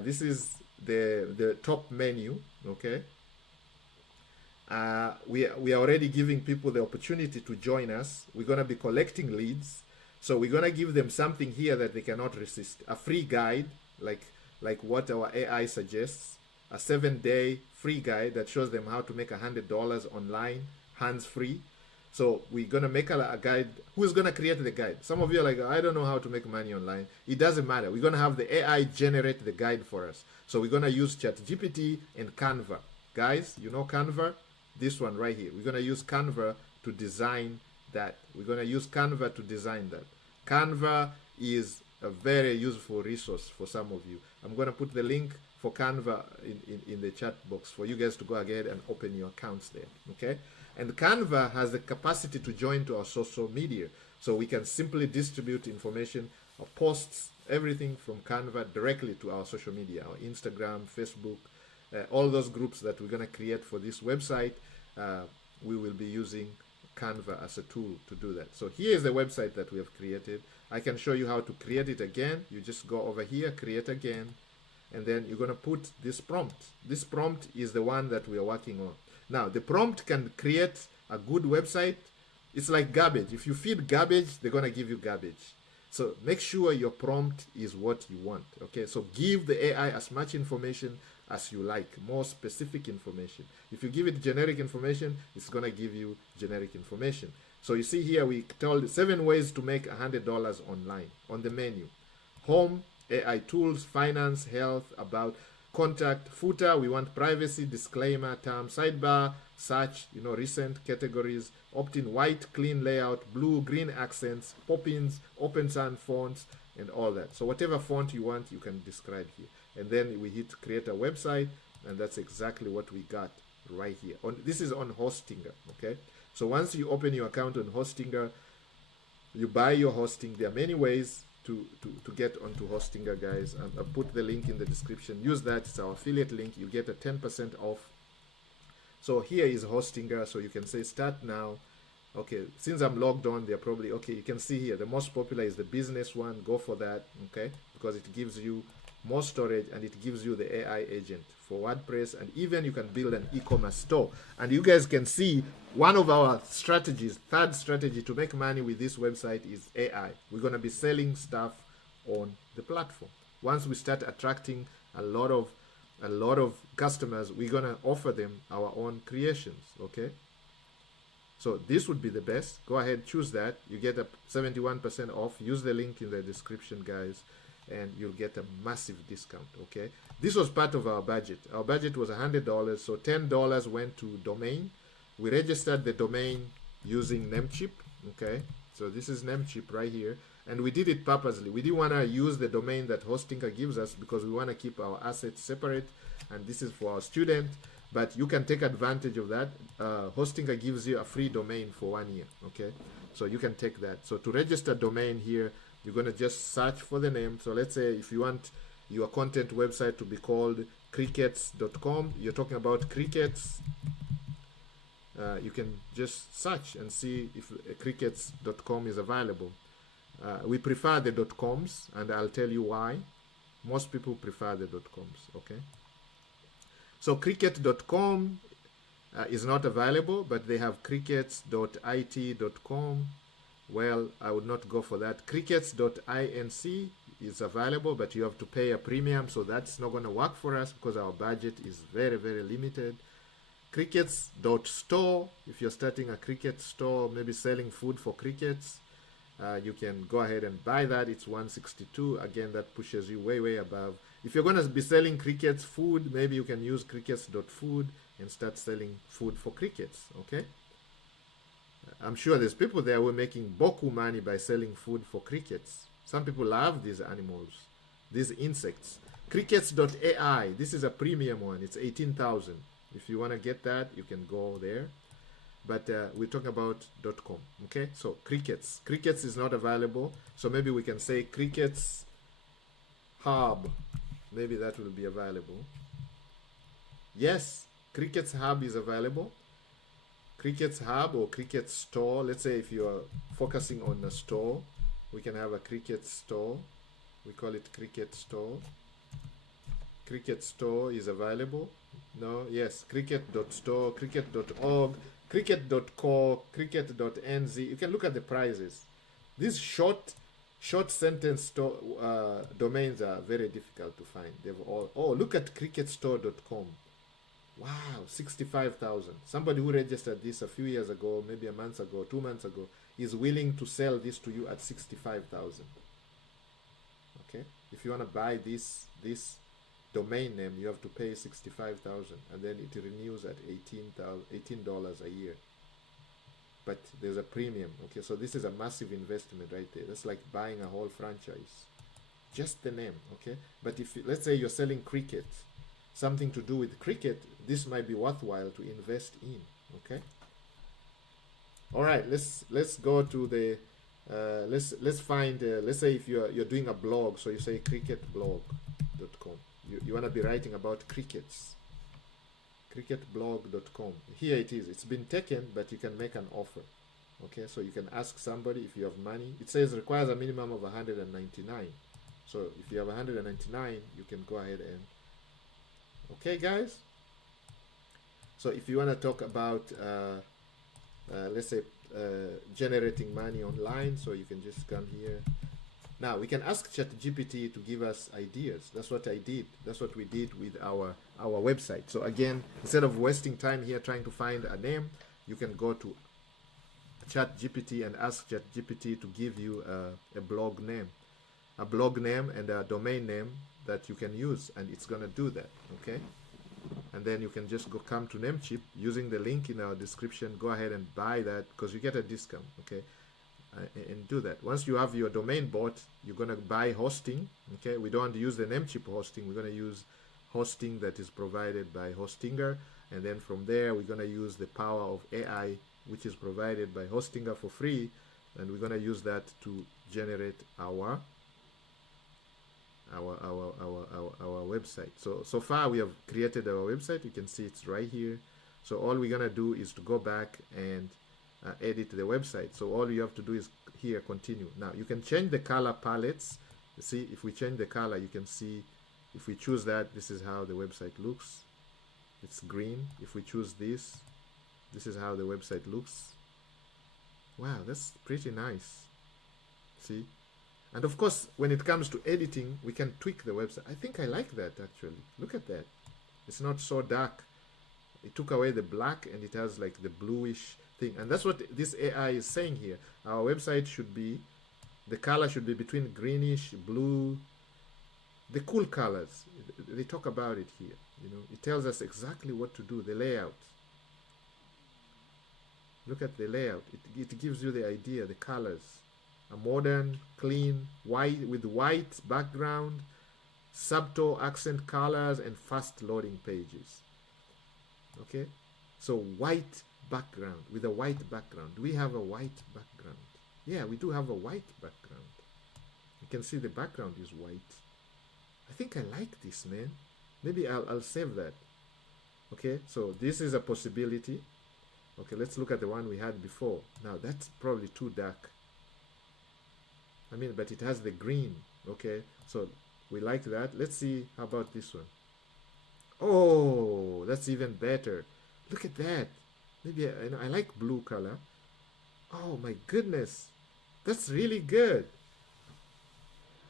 This is the top menu. Okay. We are already giving people the opportunity to join us. We're going to be collecting leads. So we're going to give them something here that they cannot resist. A free guide, like what our AI suggests. A 7-day free guide that shows them how to make $100 online, hands-free. So we're going to make a guide. Who's going to create the guide? Some of you are like, I don't know how to make money online. It doesn't matter. We're going to have the AI generate the guide for us. So we're going to use ChatGPT and Canva. Guys, you know Canva? This one right here. We're going to use Canva to design that. We're going to use Canva to design that. Canva is a very useful resource for some of you. I'm going to put the link for Canva in the chat box for you guys to go ahead and open your accounts there. Okay? And Canva has the capacity to join to our social media. So we can simply distribute information or posts, everything from Canva directly to our social media, our Instagram, Facebook, all those groups that we're going to create for this website. We will be using Canva as a tool to do that. So here is the website that we have created. I can show you how to create it again. You just go over here, create again, and then you're going to put this prompt. This prompt is the one that we are working on. Now, the prompt can create a good website. It's like garbage. If you feed garbage, they're going to give you garbage. So make sure your prompt is what you want. Okay, so give the AI as much information as you like, more specific information. If you give it generic information, it's going to give you generic information. So you see here, we told 7 ways to make $100 online on the menu. Home, AI tools, finance, health, about, contact, footer, we want privacy, disclaimer, term, sidebar, search, recent categories, opt-in, white, clean layout, blue, green accents, pop-ins, open sans fonts, and all that. So whatever font you want, you can describe here. And then we hit create a website, and that's exactly what we got right here. This is on Hostinger, okay? So once you open your account on Hostinger, you buy your hosting. There are many ways to get onto Hostinger, guys. I'll put the link in the description. Use that. It's our affiliate link. You get a 10% off. So here is Hostinger. So you can say start now. Okay, since I'm logged on, they're probably, okay, you can see here, the most popular is the business one. Go for that, okay? Because it gives you more storage and it gives you the AI agent for WordPress, and even you can build an e-commerce store. And you guys can see one of our strategies, third strategy to make money with this website is AI. We're going to be selling stuff on the platform. Once we start attracting a lot of customers, we're going to offer them our own creations, okay? So this would be the best. Go ahead, choose that. You get a 71% off. Use the link in the description, guys, and you'll get a massive discount, okay? This was part of our budget. Our budget was $100, so $10 went to domain. We registered the domain using Namecheap, okay? So this is Namecheap right here, and we did it purposely. We didn't want to use the domain that Hostinger gives us because we want to keep our assets separate, and this is for our student, but you can take advantage of that. Hostinger gives you a free domain for 1 year, okay? So you can take that. So to register domain here, you're going to just search for the name. So let's say if you want your content website to be called crickets.com, you're talking about crickets, you can just search and see if crickets.com is available. We prefer the .coms, and I'll tell you why. Most people prefer the .coms, okay? So cricket.com is not available, but they have crickets.it.com. Well, I would not go for that. Crickets.inc is available, but you have to pay a premium, so that's not going to work for us because our budget is very, very limited. Crickets.store, if you're starting a cricket store, maybe selling food for crickets, you can go ahead and buy that. It's $162. Again, that pushes you way, way above. If you're going to be selling crickets food, maybe you can use crickets.food and start selling food for crickets, okay? I'm sure there's people there who are making boku money by selling food for crickets. Some people love these animals, these insects. Crickets.ai, this is a premium one. It's 18,000. If you want to get that, you can go there. But we're talking about .com, okay? So crickets. Crickets is not available. So maybe we can say crickets hub. Maybe that will be available. Yes, Crickets Hub is available. Crickets Hub or Cricket Store. Let's say if you are focusing on a store, we can have a Cricket Store. We call it Cricket Store. Cricket Store is available. No, yes, cricket.store, cricket.org, cricket.co, cricket.nz. You can look at the prices. These short sentence domains are very difficult to find. They've all, oh, look at cricketstore.com. Wow, 65,000. Somebody who registered this a few years ago, maybe a month ago, 2 months ago, is willing to sell this to you at 65,000. Okay, if you want to buy this domain name, you have to pay 65,000, and then it renews at $18 a year. but there's a premium. Okay, so this is a massive investment right there. That's like buying a whole franchise. Just the name, okay? But if let's say you're selling cricket, something to do with cricket, this might be worthwhile to invest in. Okay. All right. Let's go to the let's find let's say if you're doing a blog, so you say cricketblog.com. You want to be writing about crickets. Cricketblog.com. Here it is. It's been taken, but you can make an offer. Okay, so you can ask somebody if you have money. It says requires a minimum of 199. So if you have 199, you can go ahead and okay, guys. So if you want to talk about let's say generating money online, so you can just come here. Now we can ask ChatGPT to give us ideas. That's what I did. That's what we did with our website. So again, instead of wasting time here trying to find a name, you can go to ChatGPT and ask ChatGPT to give you a blog name and a domain name that you can use, and it's gonna do that. Okay, and then you can just come to Namecheap using the link in our description. Go ahead and buy that because you get a discount. Okay, and do that. Once you have your domain bought, you're gonna buy hosting. Okay, we don't want to use the Namecheap hosting. We're gonna use hosting that is provided by Hostinger, and then from there we're gonna use the power of AI, which is provided by Hostinger for free, and we're gonna use that to generate our website. So far we have created our website. You can see it's right here. So all we're gonna do is to go back and edit the website. So all you have to do is here continue. Now you can change the color palettes. You see, if we change the color, you can see if we choose that, this is how the website looks. It's green. If we choose this is how the website looks. Wow, that's pretty nice. See? And of course, when it comes to editing, we can tweak the website. I think I like that actually. Look at that. It's not so dark. It took away the black and it has like the bluish thing. And that's what this AI is saying here. Our website should be, the color should be between greenish, blue, the cool colors. They talk about it here. You know, it tells us exactly what to do, the layout. Look at the layout. It gives you the idea, the colors. A modern, clean, white with white background, subtle accent colors, and fast loading pages. Okay, so white background with a white background. Do we have a white background? Yeah, we do have a white background. You can see the background is white. I think I like this, man. Maybe I'll save that. Okay, so this is a possibility. Okay, let's look at the one we had before. Now that's probably too dark. I mean, but it has the green. Okay, so we like that. Let's see, how about this one? Oh, that's even better. Look at that. Maybe I like blue color. Oh my goodness, that's really good.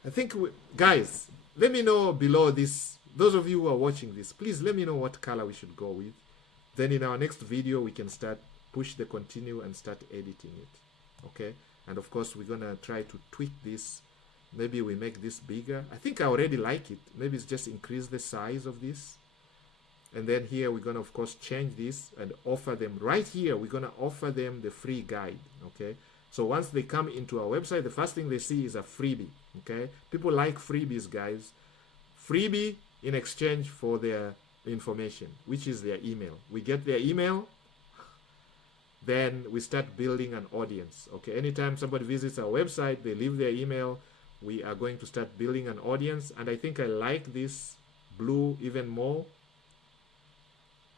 I think guys, let me know below this. Those of you who are watching this, please let me know what color we should go with. Then in our next video we can start push the continue and start editing it. Okay, and of course we're gonna try to tweak this. Maybe we make this bigger. I think I already like it. Maybe it's just increase the size of this. And then here we're gonna of course change this and offer them right here. We're gonna offer them the free guide. Okay, so once they come into our website, the first thing they see is a freebie. Okay, people like freebies, guys. Freebie in exchange for their information, which is their email. We get their email, then we start building an audience. Okay, anytime somebody visits our website, they leave their email, we are going to start building an audience. And I think I like this blue even more.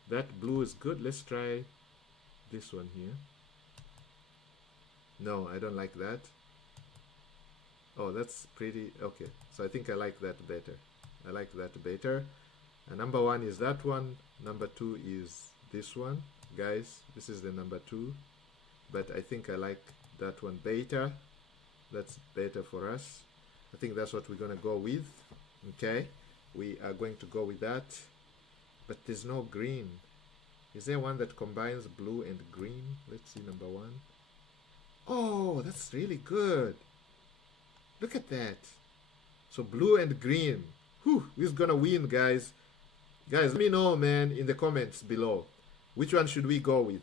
That blue is good. Let's try this one here. No, I don't like that. Oh, that's pretty. Okay, so I think I like that better. I like that better. And number one is that one. Number two is this one. Guys, this is the number two. But I think I like that one better. That's better for us. I think that's what we're going to go with. Okay, we are going to go with that. But there's no green. Is there one that combines blue and green? Let's see number one. Oh, that's really good. Look at that. So blue and green. Whew, who's gonna win, guys? Guys, let me know, man, in the comments below. Which one should we go with?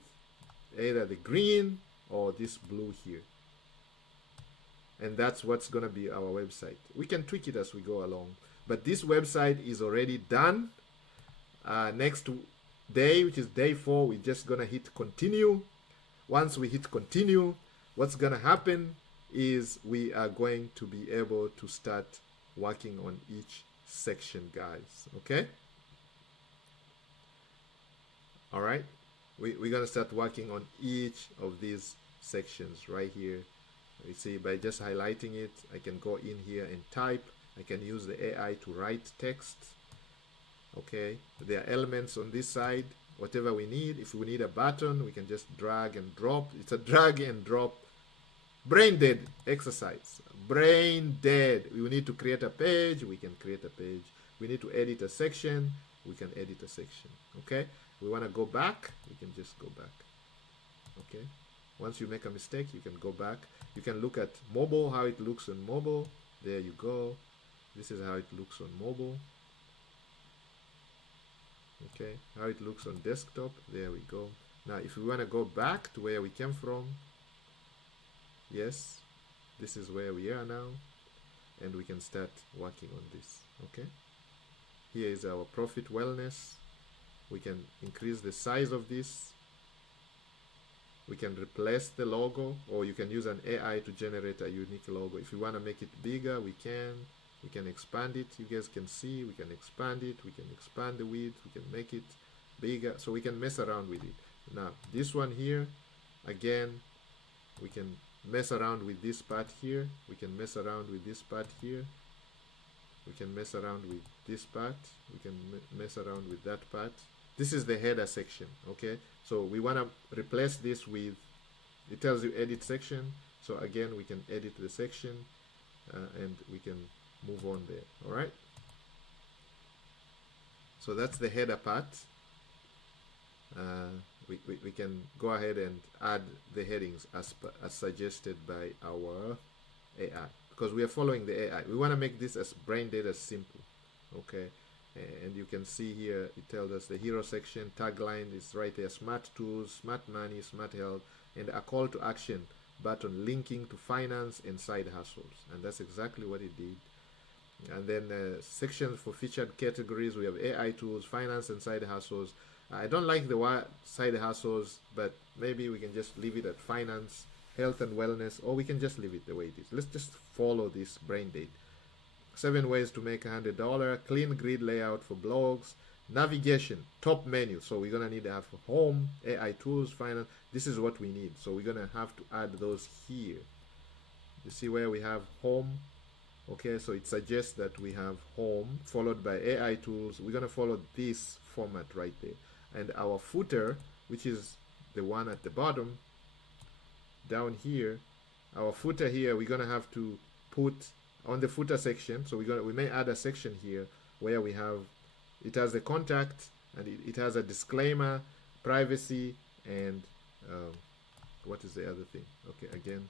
Either the green or this blue here. And that's what's going to be our website. We can tweak it as we go along. But this website is already done. Next day, which is day 4, we're just going to hit continue. Once we hit continue, what's going to happen is we are going to be able to start working on each section, guys. Okay? All right? We're going to start working on each of these sections right here. You see, by just highlighting it, I can go in here and type. I can use the AI to write text. Okay, there are elements on this side, whatever we need. If we need a button, we can just drag and drop. It's a drag and drop brain dead exercise. Brain dead. We need to create a page, we can create a page. We need to edit a section, we can edit a section. Okay, we want to go back, we can just go back. Okay, once you make a mistake, you can go back. You can look at mobile, how it looks on mobile. There you go. This is how it looks on mobile. Okay, how it looks on desktop. There we go. Now if we want to go back to where we came from, yes, this is where we are now, and we can start working on this. Okay, here is our profit wellness. We can increase the size of this. We can replace the logo, or you can use an AI to generate a unique logo. If you want to make it bigger, we can expand it. You guys can see, we can expand it, we can expand the width, we can make it bigger, so we can mess around with it. Now this one here, again, we can mess around with this part here, we can mess around with this part here, we can mess around with this part, we can mess around with that part. This is the header section. Okay, so we want to replace this with, it tells you edit section, so again we can edit the section and we can move on there. All right, so that's the header part. We can go ahead and add the headings as suggested by our AI, because we are following the AI. We want to make this as brain dead as simple. Okay, and you can see here it tells us the hero section tagline is right there: smart tools, smart money, smart health, and a call to action button linking to finance and side hustles. And that's exactly what it did. And then sections for featured categories, we have AI tools, finance and side hustles. I don't like the word side hustles, but maybe we can just leave it at finance, health and wellness, or we can just leave it the way it is. Let's just follow this brain dead. 7 ways to make $100, clean grid layout for blogs, navigation, top menu. So we're gonna need to have home, AI tools, finance. This is what we need. So we're gonna have to add those here. You see where we have home? Okay, so it suggests that we have home followed by AI tools. We're gonna follow this format right there. And our footer, which is the one at the bottom, down here, our footer here, we're gonna have to put on the footer section. So we may add a section here where we have, it has a contact and it has a disclaimer, privacy, and what is the other thing? Okay, again,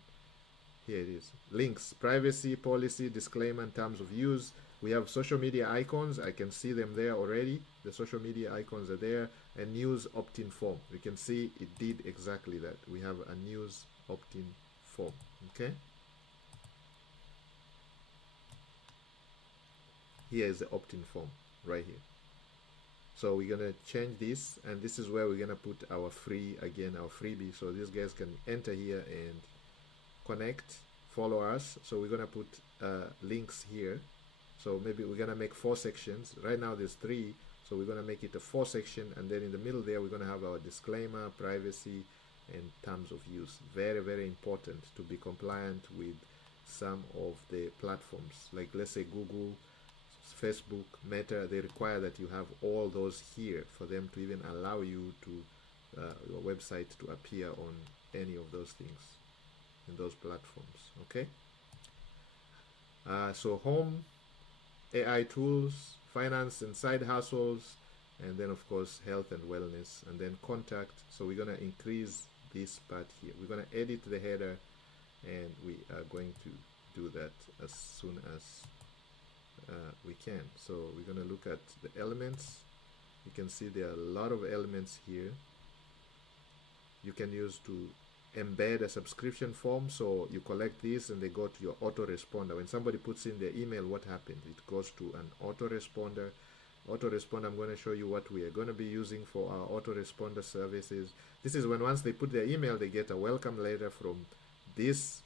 here it is, links, privacy, policy, disclaimer, and terms of use. We have social media icons. I can see them there already. The social media icons are there, and news opt-in form. You can see it did exactly that. We have a news opt-in form. Okay, here is the opt-in form right here. So we're gonna change this, and this is where we're gonna put our free, again, our freebie, so these guys can enter here and connect, follow us. So we're gonna put links here. So maybe we're gonna make 4 sections. Right now there's 3, so we're gonna make it a 4 section, and then in the middle there we're gonna have our disclaimer, privacy, and terms of use. Very, very important to be compliant with some of the platforms, like let's say Google, Facebook, Meta. They require that you have all those here for them to even allow you to your website to appear on any of those things in those platforms. Okay, so home, AI tools, finance and side hustles, and then of course health and wellness, and then contact. So we're going to increase this part here. We're going to edit the header, and we are going to do that as soon as we can. So we're going to look at the elements. You can see there are a lot of elements here you can use to embed a subscription form, so you collect this and they go to your autoresponder. When somebody puts in their email, what happens? It goes to an autoresponder. Autoresponder, I'm going to show you what we are going to be using for our autoresponder services. This is when once they put their email, they get a welcome letter from this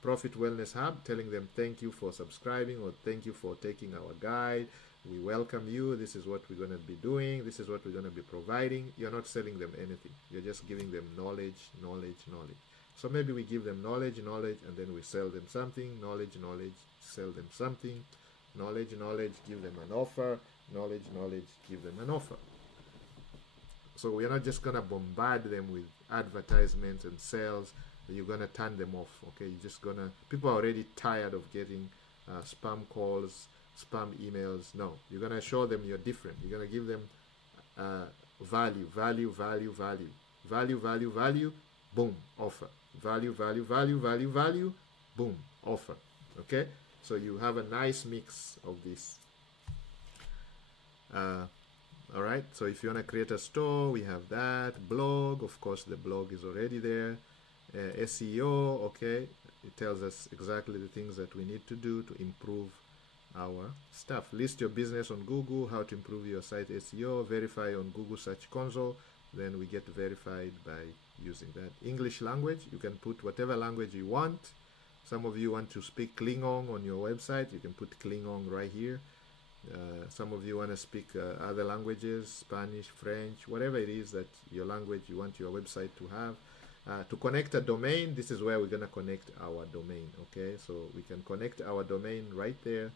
Profit Wellness Hub telling them thank you for subscribing or thank you for taking our guide. We welcome you. This is what we're going to be doing. This is what we're going to be providing. You're not selling them anything. You're just giving them knowledge. So maybe we give them knowledge, and then we sell them something. Knowledge, sell them something. Knowledge, give them an offer. Knowledge, give them an offer. So we're not just going to bombard them with advertisements and sales. You're going to turn them off. Okay, you're just going to, people are already tired of getting spam calls, spam emails. No, you're going to show them you're different. You're going to give them value, boom, offer. Value, boom, offer. Okay, so you have a nice mix of this. All right, so if you want to create a store, we have that. Blog, of course, the blog is already there. SEO, okay, it tells us exactly the things that we need to do to improve our stuff. List your business on Google, how to improve your site SEO, verify on Google Search Console, then we get verified by using that. English language, you can put whatever language you want. Some of you want to speak Klingon on your website, you can put Klingon right here. Some of you want to speak other languages, Spanish, French, whatever it is that your language you want your website to have. To connect a domain, this is where we're going to connect our domain. Okay, so we can connect our domain right there.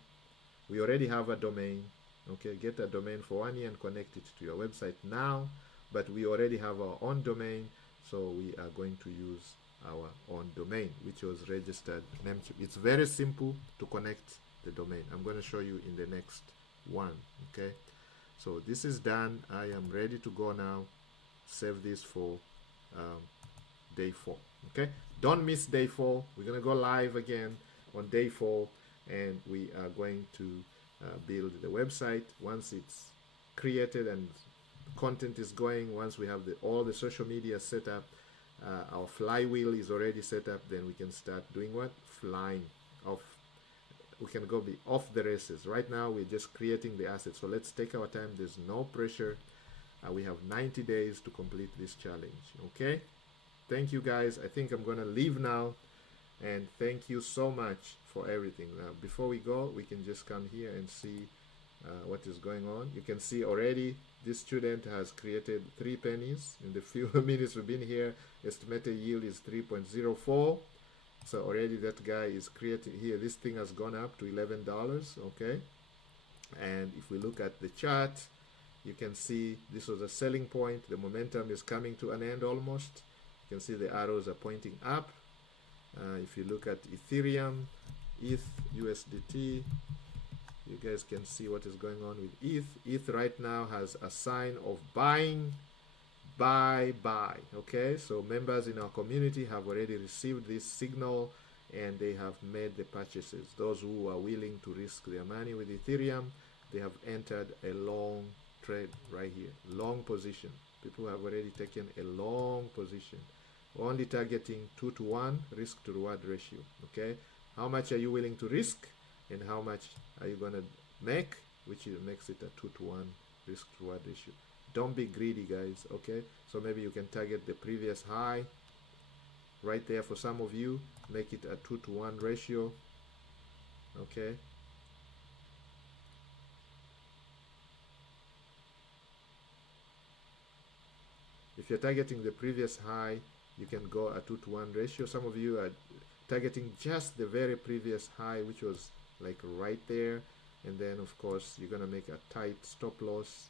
We already have a domain. Okay, get a domain for 1 year and connect it to your website now. But we already have our own domain, so we are going to use our own domain, which was registered Namecheap. It's very simple to connect the domain. I'm going to show you in the next one. Okay, so this is done. I am ready to go now. Save this for day 4. Okay, don't miss day 4. We're going to go live again on day 4, and we are going to build the website. Once it's created and content is going, once we have all the social media set up, our flywheel is already set up, then we can start doing what? Flying off. We can go be off the races. Right now we're just creating the assets, so let's take our time. There's no pressure. We have 90 days to complete this challenge. Okay, thank you guys. I think I'm gonna leave now, and thank you so much for everything. Now before we go, we can just come here and see what is going on. You can see already this student has created 3 pennies in the few minutes we've been here. Estimated yield is 3.04. So already that guy is creating here. This thing has gone up to $11. Okay, and if we look at the chart, you can see this was a selling point. The momentum is coming to an end almost. You can see the arrows are pointing up. If you look at Ethereum, ETH, USDT, you guys can see what is going on with ETH. ETH right now has a sign of buying, buy. Okay, so members in our community have already received this signal and they have made the purchases. Those who are willing to risk their money with Ethereum, they have entered a long trade right here, long position. People have already taken a long position. We're only targeting 2 to 1 risk to reward ratio. Okay, how much are you willing to risk and how much are you going to make, which makes it a 2 to 1 risk to reward ratio. Don't be greedy, guys. Okay, so maybe you can target the previous high right there. For some of you, make it a 2 to 1 ratio. Okay, if you're targeting the previous high, you can go a 2 to 1 ratio. Some of you are targeting just the very previous high, which was like right there, and then of course you're gonna make a tight stop loss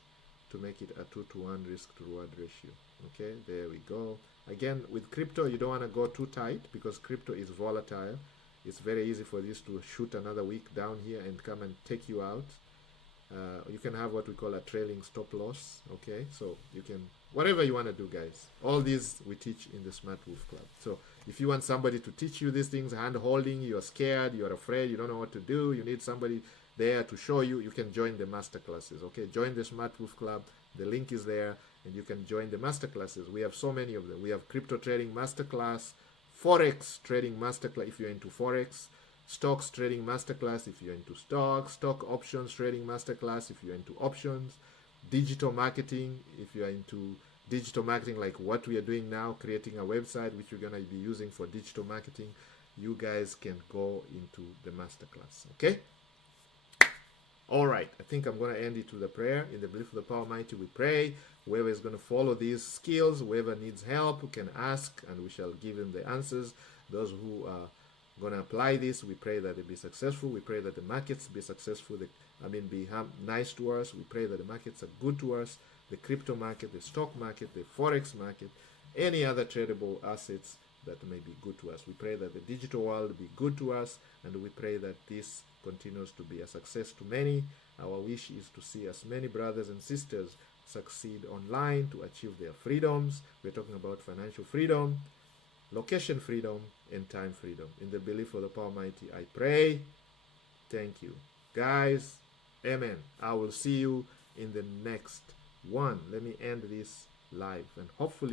to make it a 2 to 1 risk to reward ratio. Okay, there we go. Again, with crypto, you don't want to go too tight because crypto is volatile. It's very easy for this to shoot another week down here and come and take you out. You can have what we call a trailing stop loss. Okay, so you can, whatever you want to do, guys. All these we teach in the Smart Wolf Club. So if you want somebody to teach you these things, hand holding, you're scared, you're afraid, you don't know what to do, you need somebody there to show you. You can join the masterclasses. Okay, join the Smart Wolf Club. The link is there, and you can join the masterclasses. We have so many of them. We have crypto trading masterclass, forex trading masterclass if you're into forex, stocks trading masterclass if you're into stocks, stock options trading masterclass if you're into options, digital marketing if you're into digital marketing, like what we are doing now, creating a website which we're going to be using for digital marketing. You guys can go into the masterclass. Okay, all right, I think I'm going to end it with a prayer. In the belief of the power almighty, we pray. Whoever is going to follow these skills, whoever needs help, who can ask, and we shall give them the answers. Those who are going to apply this, we pray that they be successful. We pray that the markets be successful. Be nice to us. We pray that the markets are good to us. The crypto market, the stock market, the forex market, any other tradable assets that may be good to us. We pray that the digital world be good to us, and we pray that this continues to be a success to many. Our wish is to see as many brothers and sisters succeed online to achieve their freedoms. We're talking about financial freedom, location freedom, and time freedom. In the belief of the power almighty, I pray. Thank you, guys. Amen. I will see you in the next one. Let me end this live, and hopefully